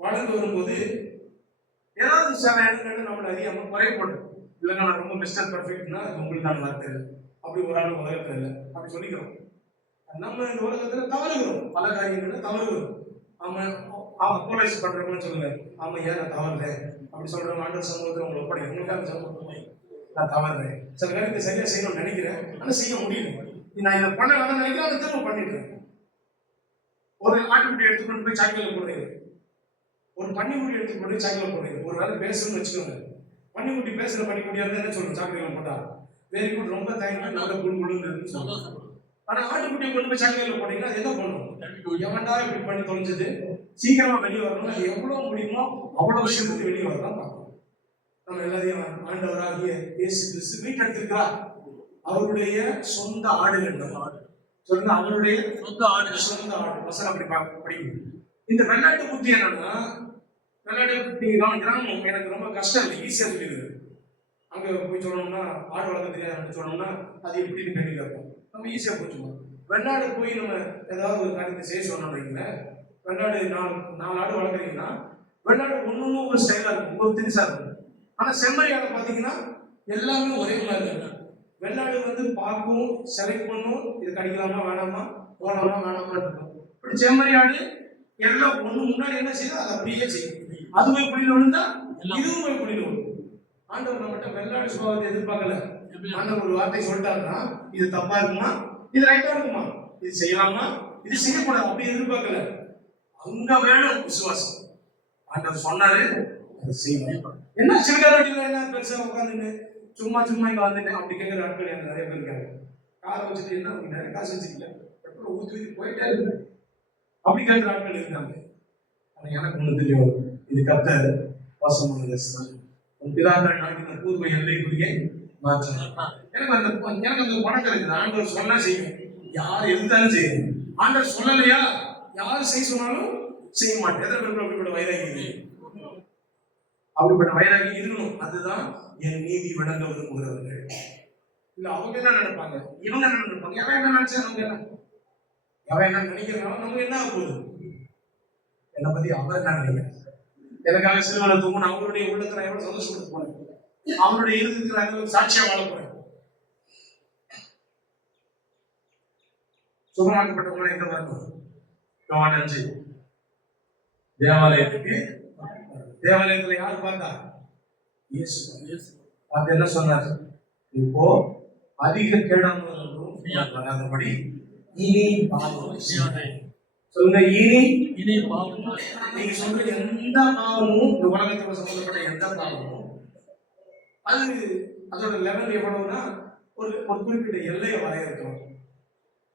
வளர்ந்து வரும்போது ஏதாவது சில இடங்கள்ல நம்மளை அறியாம குறைப்படும். இல்லைன்னா நான் ரொம்ப மிஸ்டர் பர்ஃபெக்ட்னா அது உங்களுக்கு நான் வார்த்தை இல்லை, அப்படி ஒரு ஆள் உலகத்துல இல்லை அப்படி சொல்லிக்கிறோம். நம்ம இந்த உலகத்துல தவறுகிறோம், பல காரியங்கள்ல தவறுகிறோம். அவன் அப்போலைஸ் பண்றவங்கன்னு சொல்லுங்க, அவன் ஏன் நான் தவறுறேன் அப்படி சொல்றவங்க ஆண்டவர் சமூகத்தில் உங்களை ஒப்படை உங்களுக்காக சமூகத்தை நான் தவறுறேன். சில காரியத்தை சரியா செய்யணும்னு நினைக்கிறேன், ஆனா செய்ய முடியல. நான் இதை பண்ண வேணாம்னு நினைக்கிறேன், அதை திரும்ப பண்ணிடுறேன். ஒரு ஆட்டுக்குட்டி எடுத்துக்கொண்டு போய் சாக்கில போடுறீங்க, ஒரு பன்னிக்குட்டி எடுத்துக்கொண்டு போய் சாக்கில போடுறீங்க. ஒரு வேலை பேசணும்னு வச்சுக்கோங்க, பன்னிக்குட்டி பேசுற பன்னிக்குட்டியா இருந்தா என்ன சொல்லணும்? சாக்கில போட்டா வெரி குட், ரொம்ப தேங்க்யூ, நல்ல குழுன்னு சொல்லணும். ஆனா ஆட்டுக்குட்டியை கொண்டு போய் சாக்கில போட்டீங்கன்னா அது என்ன பண்ணும்? எவன்டா இப்படி பண்ணி தொலைஞ்சது, சீக்கிரமா வெளியே வரணும், அது எவ்வளவு முடியுமோ அவ்வளவு விஷயத்துக்கு வெளியே வரதான் பார்க்கணும். நம்ம எல்லாரையும் ஆண்டவராகிய இயேசு கிறிஸ்து மீட்டெடுத்திருக்கிறார். அவருடைய சொந்த ஆடுகள் சொல்லுங்க, அவருடைய சொந்த ஆடு. வசனம் அப்படி படிக்கணும். இந்த வெள்ளாட்டு புத்தி என்னன்னா, வெள்ளாட்டு புத்தி கிராமம் எனக்கு ரொம்ப கஷ்டம் இல்லை, ஈஸியா சொல்லிடுது. அங்க போய் சொல்லணும்னா ஆடு வளர்க்க தெரியாது சொல்லணும்னா அது எப்படின்னு கேள்வி கேட்போம், நம்ம ஈஸியா போச்சுக்கோம். வெள்ளாடு போய் நம்ம ஏதாவது ஒரு காரியத்தை செய்ய சொன்னோம் வைங்களேன், வெள்ளாடு 4 ஆடு வளர்க்குறீங்கன்னா வெள்ளாடு ஒன்னொன்னு ஒரு ஸ்டைலா இருக்கும், ஒரு திரிசா இருக்கும். ஆனா செம்மறியாடை பார்த்தீங்கன்னா எல்லாமே ஒரே மாதிரி இருக்கும். வெள்ளாடு வந்து பார்க்கும், செலக்ட் பண்ணும், இது கடிக்கலாமா வேணாமா, போகலாமா வேணாமா இருக்கும். இப்படி செம்மறியாடு எல்லாம் ஒண்ணு முன்னாடி என்ன செய்யும் அதை அப்படியே செய்யும். அதுவே புள்ளியில் விழுந்தா இதுவும் போய் புள்ளியில் விழும். ஆண்டவர் நம்மகிட்ட வெள்ளாடு சுபாவத்தை எதிர்பார்க்கல. ஆண்டவர் ஒரு வார்த்தை சொல்லிட்டாருன்னா இது தப்பா இருக்குமா, இது ரைட்டா இருக்குமா, இது செய்யலாமா, இது செய்யக்கூடாது, அப்படி எதிர்பார்க்கல. அங்க வேணும் விசுவாசம். ஆண்டவர் சொன்னாரு அதை செய்யணும். என்ன சிறுகாட்டில என்ன பெருசா உட்காந்துன்னு சும்மா இங்க வந்துட்டு அப்படி கேட்கிற ஆட்கள் எனக்கு நிறைய பேர் இருக்காங்க. காரை வச்சுட்டு என்ன நிறைய காசு வச்சுக்கல, பெட்ரோல் ஊற்றி போயிட்டே இருக்கு, அப்படி கேட்கிற ஆட்கள் இருக்காங்க. ஆனா எனக்கு ஒண்ணு தெரியும், இது கர்த்தர் வாசம் பண்ணது. உன் பிதாக்கள் நாட்டின பூர்வ எல்லைக்குரிய மாற்றம். எனக்கு அந்த பணம் இருக்குது. ஆண்டவர் சொன்னா செய்யும், யார் எதிர்த்தாலும் செய்யும். ஆண்டவர் சொல்லலையா, யாரு செய்ய சொன்னாலும் செய்ய மாட்டேன். எத்தனை பேருக்கு அப்படிப்பட்ட வைராகி? அப்படிப்பட்ட வைராகி இருக்கணும். அதுதான் என் நீதி விளங்க விரும்புகிறவர்கள். இல்ல அவங்க என்ன நினைப்பாங்க, இவங்க என்ன நினைப்பாங்க, எவன் என்ன நினைச்சா அவங்க என்ன, எவன் என்ன நினைக்கிறானோ நமக்கு என்ன ஆகுது, என்னை பத்தி அவர் என்ன நினைக்கிறேன். எனக்காக சிலுவையில தூங்கணும், அவங்களுடைய உள்ளத்தை நான் எவ்வளவு சந்தோஷப்பட்டு போனேன், அவனுடைய இறுதிக்கு நான் சாட்சியா வாழ போறேன். சுகமாக்கப்பட்டவங்க எங்க வரணும்? யோவான் 5 தேவாலயத்துக்கு. தேவாலயத்துல யாரு பார்த்தா? இயேசு பார்த்து என்ன சொன்னார்? இப்போ அதிக கேடானவர்களும் வராதபடி இனி பாவம் சொல்லுங்க, இனி பாவம். நீங்க சொல்ற எந்த பாவமும், இந்த உலகத்துல சம்பந்தப்பட்ட எந்த பாவமும், அதோட லெவல் எவ்வளவுனா ஒரு குறிப்பிட்ட எல்லையை வரையறுக்கணும்.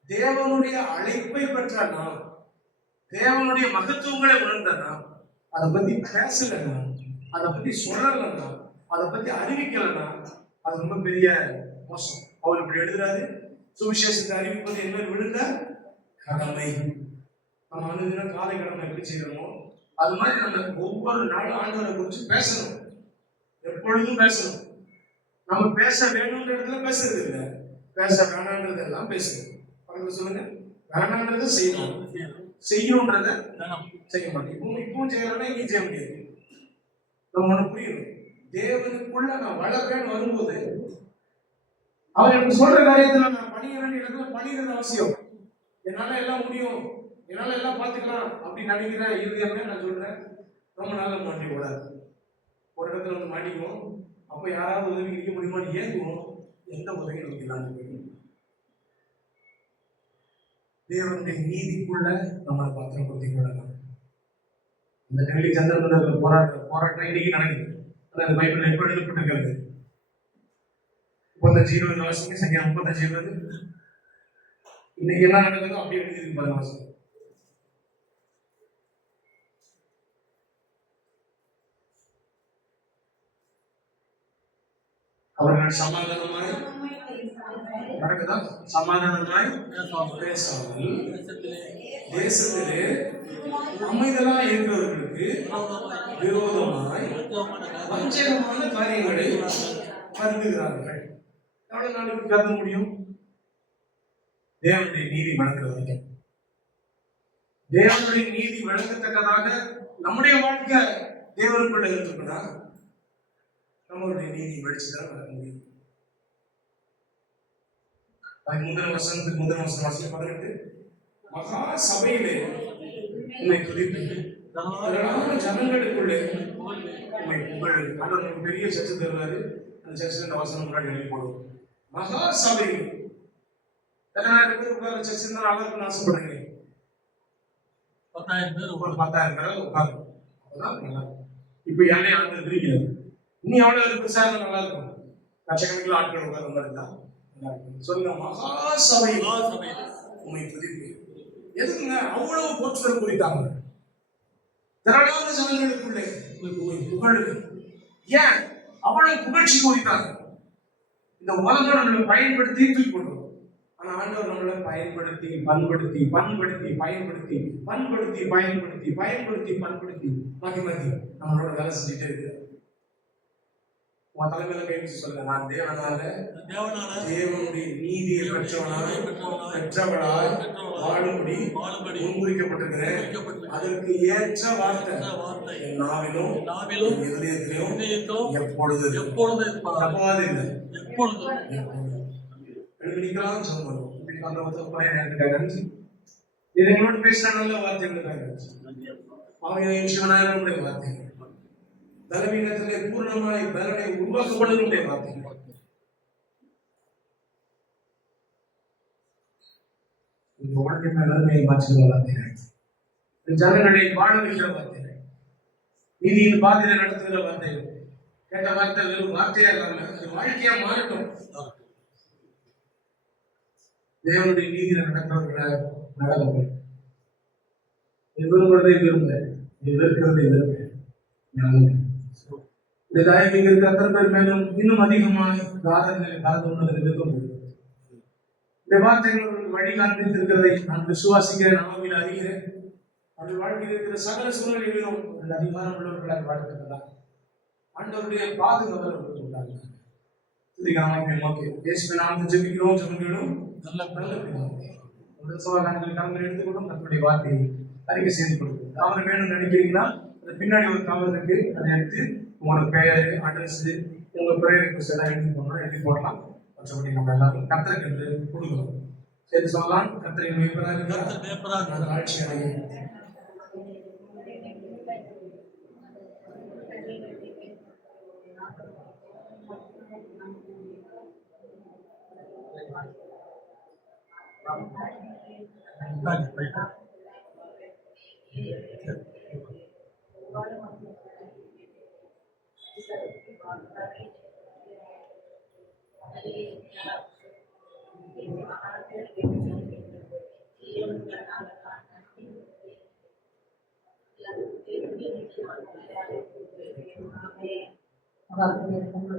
தேவனுடைய அழைப்பை பெற்ற நாம், தேவனுடைய மகத்துவங்களை உணர்ந்தனா, அதை பத்தி பேசலன்னா, அதை பத்தி சொல்லலன்னா, அதை பத்தி அறிவிக்கலன்னா அது ரொம்ப பெரிய மோசம். அவர் இப்படி எழுதுறாரு, சுவிசேஷத்தை அறிவிப்பது என்ன விழுந்த கடமை. நம்ம வந்து காலை கடமை எப்படி செய்யறோமோ அது மாதிரி நம்ம ஒவ்வொரு நாளும் ஆண்டவரை குறித்து பேசணும், எப்பொழுதும் பேசணும். நம்ம பேச வேணும்ன்ற இடத்துல பேசுறது இல்லை, பேச வேணான்றதெல்லாம் பேசணும். பக்கத்துல சொல்லுங்க, வேணான்றத செய்யணும், செய்யணும்ன்றத செய்ய மாட்டேன். இப்பவும் செய்யறோம்னா இங்கேயும் செய்ய முடியாது. நம்ம ஒண்ணு புரியணும், தேவனுக்குள்ள நான் வளர்றேன்னு வரும்போது அவர் எனக்கு சொல்ற காரியத்துல நான் பணிய வேண்டிய இடத்துல பணிகிறது அவசியம். என்னால எல்லாம் முடியும், என்னால எல்லாம் பார்த்துக்கலாம் அப்படின்னு நினைக்கிற இறுதியமே நான் சொல்றேன், ரொம்ப நாள் மாட்டி கூடாது. ஒரு இடத்துல வந்து மாட்டிக்குவோம், அப்ப யாராவது உதவி நிற்க முடியுமான்னு ஏங்குவோம், எந்த உதவி நோக்கிலாம் தேவனுடைய நீதிக்குள்ள நம்மளை பத்திரப்படுத்திக் கொள்ளலாம். இந்த டெல்லி சந்திரமண்டல போராட்டம் இன்னைக்கு நடக்குது. அதாவது பைபிள் எப்ப எழுதப்பட்டிருக்கிறது? 35 வாசிங்க, சங்கீதம் 35 இன்னைக்கு என்ன நடக்குதோ அப்படி எழுதிருக்கு பாருங்க வாசிங்க. அவர்கள் சமாதானமாய் நடக்குதா? சமாதானமாய் பேசாமல் தேசத்திலே அமைதலா இருக்கிறவர்களுக்கு விரோதமாய் வஞ்சகமான காரியங்களை கருதுகிறார்கள். எவ்வளவு நாளுக்கு கருத முடியும்? தேவனுடைய நீதி வழங்குற வரைக்கும். தேவனுடைய நீதி வழங்கத்தக்கதாக நம்முடைய வாழ்க்கை தேவனுக்குள்ள இருக்குன்னா நம்மளுடைய நீதி வெளிச்சுதான் வழங்க முடியும். முதல் வசனம் 18 மகா சபையிலே உண்மை துதிப்பேன், ஜனங்களுக்குள்ளே உண்மை புகழ். ஆண்டவர் பெரிய சர்ச்சை தருவாரு, அந்த சர்ச்சில் இந்த வசனம் முன்னாடி எழுதி போடுவோம். மகா சபை எத்தனாயிரம் பேர் உட்கார சர்ச் இருந்தா நல்லா இருக்குன்னு ஆசைப்படுறீங்க? 10,000 பேர் ஒரு 10,000 பேர் உட்காரும். அப்பதான் நல்லா இருக்கும். இப்ப எல்லை ஆட்கள் பிரிக்கிறது. இனி எவ்வளவு பேர் பெருசா இருந்தா நல்லா இருக்கும்? லட்சக்கணக்கில் ஆட்கள் உட்கார மாதிரி இருந்தா நல்லா இருக்கும். சொல்லுங்க, மகா சபை உண்மை துதிப்பு. எதுக்குங்க அவ்வளவு போற்றுதல் குறித்தாங்க? திரளான ஜனங்களுக்குள்ளே புகழ். ஏன் அவ்வளவு புகழ்ச்சி குறித்தாங்க? இந்த உலகம் நம்மளை பயன்படுத்தி தூக்கி போட்டுரும். ஆனா ஆண்டவர் நம்மளை பயன்படுத்தி பண்படுத்தி பண்படுத்தி பயன்படுத்தி பண்படுத்தி பயன்படுத்தி பயன்படுத்தி பண்படுத்தி மாத்தி மாத்தி நம்மளோட வேலை செஞ்சுட்டே இருக்கு. உன் தலைமையில கை வச்சு சொல்லுங்க, நான் தேவனால தேவனுடைய நீதியை பெற்றவளாய் வாழும்படி முன்குறிக்கப்பட்டிருக்கிறேன். அதற்கு ஏற்ற வார்த்தை என் நாவிலும் இதயத்திலும் எப்பொழுது எப்போது இல்லை நிக்கலாம் சொல்லணும். அந்த ஒருத்தர் இதை எங்களோட பேசின நல்ல வார்த்தைகளுக்காக அவங்க விஷயமான வார்த்தைகள் பலவீனத்திலே பூர்ணமாய் பலனை உருவாக்கப்படுவதனுடைய வார்த்தைகள். இந்த உலகின் எல்லாருமே மாற்றுகிற வார்த்தைகள், ஜனங்களை வாழ வைக்கிற வார்த்தைகள், நீதியின் பாதையில நடத்துகிற வார்த்தைகள். கேட்ட வார்த்தை வெறும் வார்த்தையா இல்லாம வாழ்க்கையா மாறட்டும். தேவனுடைய நீதியில நடக்கிறவர்களை நடக்கும். விரும்புறதை விரும்ப, எதிர்க்கிறதை எதிர்க்க. இந்த தாயகம் இருக்கிற அத்தனை பேர் மேலும் இன்னும் அதிகமாக காரணங்களை கலந்து கொண்டதை விரும்ப. இந்த வார்த்தைகள் வழி காண்பித்திருக்கிறதை நான் விசுவாசிக்கிறேன், நாவில் அறிகிறேன். அவர்கள் வாழ்க்கையில் இருக்கிற சகல சூழ்நிலைகளிலும் அந்த அதிகாரம் உள்ளவர்களாக வாழ்க்கிறதா ஆண்டவருடைய பாதுகாவலர்கள் கொண்டாங்க. ஜெபிக்கிறோம். ஜெபிக்கிறோம் நல்ல கலந்து எடுத்துக்கொண்டும் நம்மளுடைய வார்த்தையை அறிக்கை செய்து கொடுக்கும். கவர் வேணும்னு நினைக்கிறீங்கன்னா பின்னாடி ஒரு கவர் இருக்கு, அதை எடுத்து உங்களோட பெயர், அட்ரஸ், உங்க பெயர் ரிக்வெஸ்ட் எல்லாம் எழுதி போடலாம். மற்றபடி நம்ம எல்லாரும் கர்த்தருக்கு என்று கொடுக்கணும். சரி சொல்லலாம். கர்த்தரின் மேய்ப்பராக ஆட்சி அடையும்.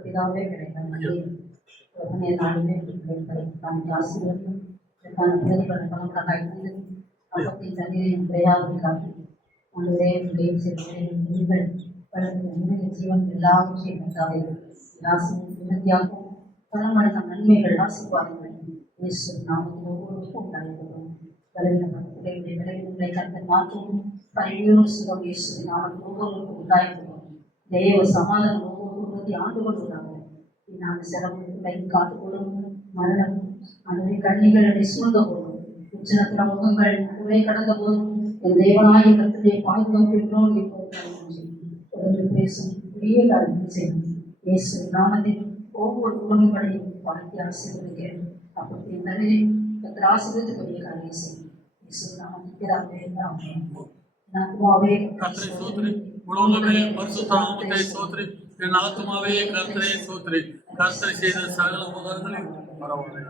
பிதாவே நாளுமே ஆசீர்வாதம் அப்பத்தின் தண்ணீரின் பிரயாவுக்காக உங்களுடைய ஜீவன் எல்லாவற்றையும் இறுதியாகவும் பலமடைந்த நன்மைகள் ஆசீர்வாதங்கள் இயேசு நாமத்தில் ஒவ்வொருவருக்கும் உண்டாயிருக்கிறோம். விளைவுகளை கருத்து மாற்றவும் பரிமையோடு சுகம் இயேசு நாமத்தில் ஒவ்வொருவருக்கும் உண்டாயிருக்கிறோம். தேவ சமாதானம் ஒவ்வொரு குடும்பத்தை ஆண்டு கொள்வதாக நாங்கள் சிறப்புகளை காத்துக்கொள்ளும். மரணம் அந்த கண்ணிகளை சூழ்ந்த போதும் உச்சனத்திர முகங்கள் உரை கடந்த போதும் என் தேவனாய கருத்துடைய பாதுகாப்பு தொடர்ந்து பேசும் பெரிய காரியத்தை செய்யும். இயேசு நாமத்தில் ஒவ்வொரு குடும்பங்களையும் வாழ்க்கை ஆசீர்வதிக்கிறேன். அப்படி தன்னிலை கர்த்தர் ஆசீர்வதிக்கக்கூடிய காரியம் செய்யும். இயேசு நாமத்தில் கர்த்தரை ஸ்தோத்திரி. உலகமே பரிசுத்த நாமத்தை ஸ்தோத்திரி. என் ஆத்துமாவே கர்த்தரை ஸ்தோத்திரி. கர்த்தரை செய்த சகல உபகாரங்களையும் பரவாயில்லை.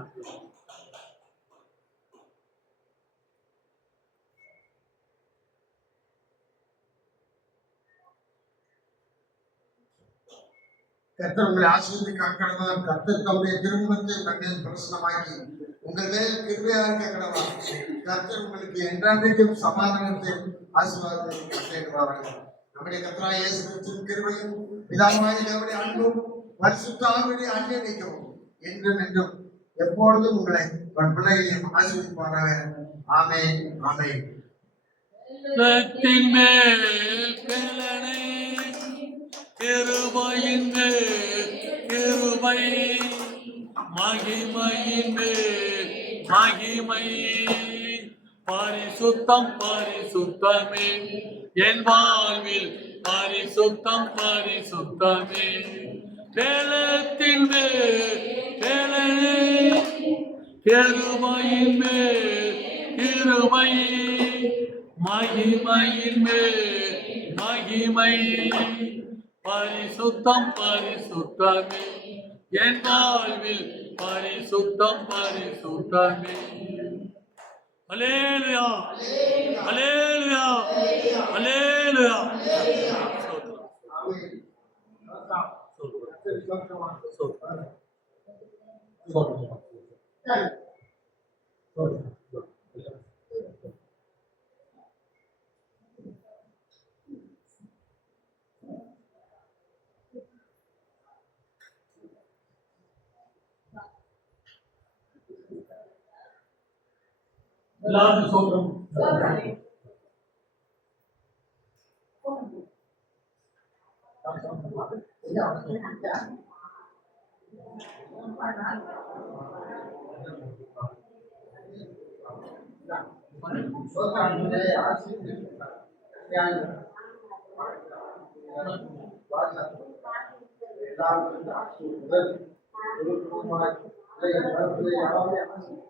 கர்த்தர் உங்களை ஆசீர்வதிக்க கடவுள். கர்த்தர் தம்முடைய திருமுகத்தை கண்ணில் பிரசனமாக்கி உங்கள் மேல் கிருபையாக இருக்க கடவுள். கர்த்தர் உங்களுக்கு என்றென்றைக்கும் சமாதானத்தை ஆசீர்வாதத்தை கட்டளையிடுவார்கள். நம்முடைய கர்த்தராகிய இயேசு கிறிஸ்துவின் கிருபையும் பிதாவாகிய தேவனுடைய அன்பும் பரிசுத்த ஆவியுடைய அன்பினையும் என்றும் என்றும் எப்பொழுதும் உங்களை பிள்ளைகளையும் ஆசீர்வதிப்பாராக. ஆமென், ஆமென். கிருபையின் மேல் கிருபை, மகிமையின் மேல் மகிமை, பரிசுத்தம் பரிசுத்தமே என் வாழ்வில், பரிசுத்தம் பரிசுத்தமே. வேலத்தின் மேல் வேலை, கிருபையின் மேல் கிருபை, மகிமையின் மேல் மகிமை, பரிசுத்தம் பரிசுத்தமே என் வாழ்வில், பரிசுத்தம் பரிசுத்தமே. அல்லேலூயா அல்லேலூயா அல்லேலூயா. எல்லாருக்கும் சோத்திரம். எல்லாரும்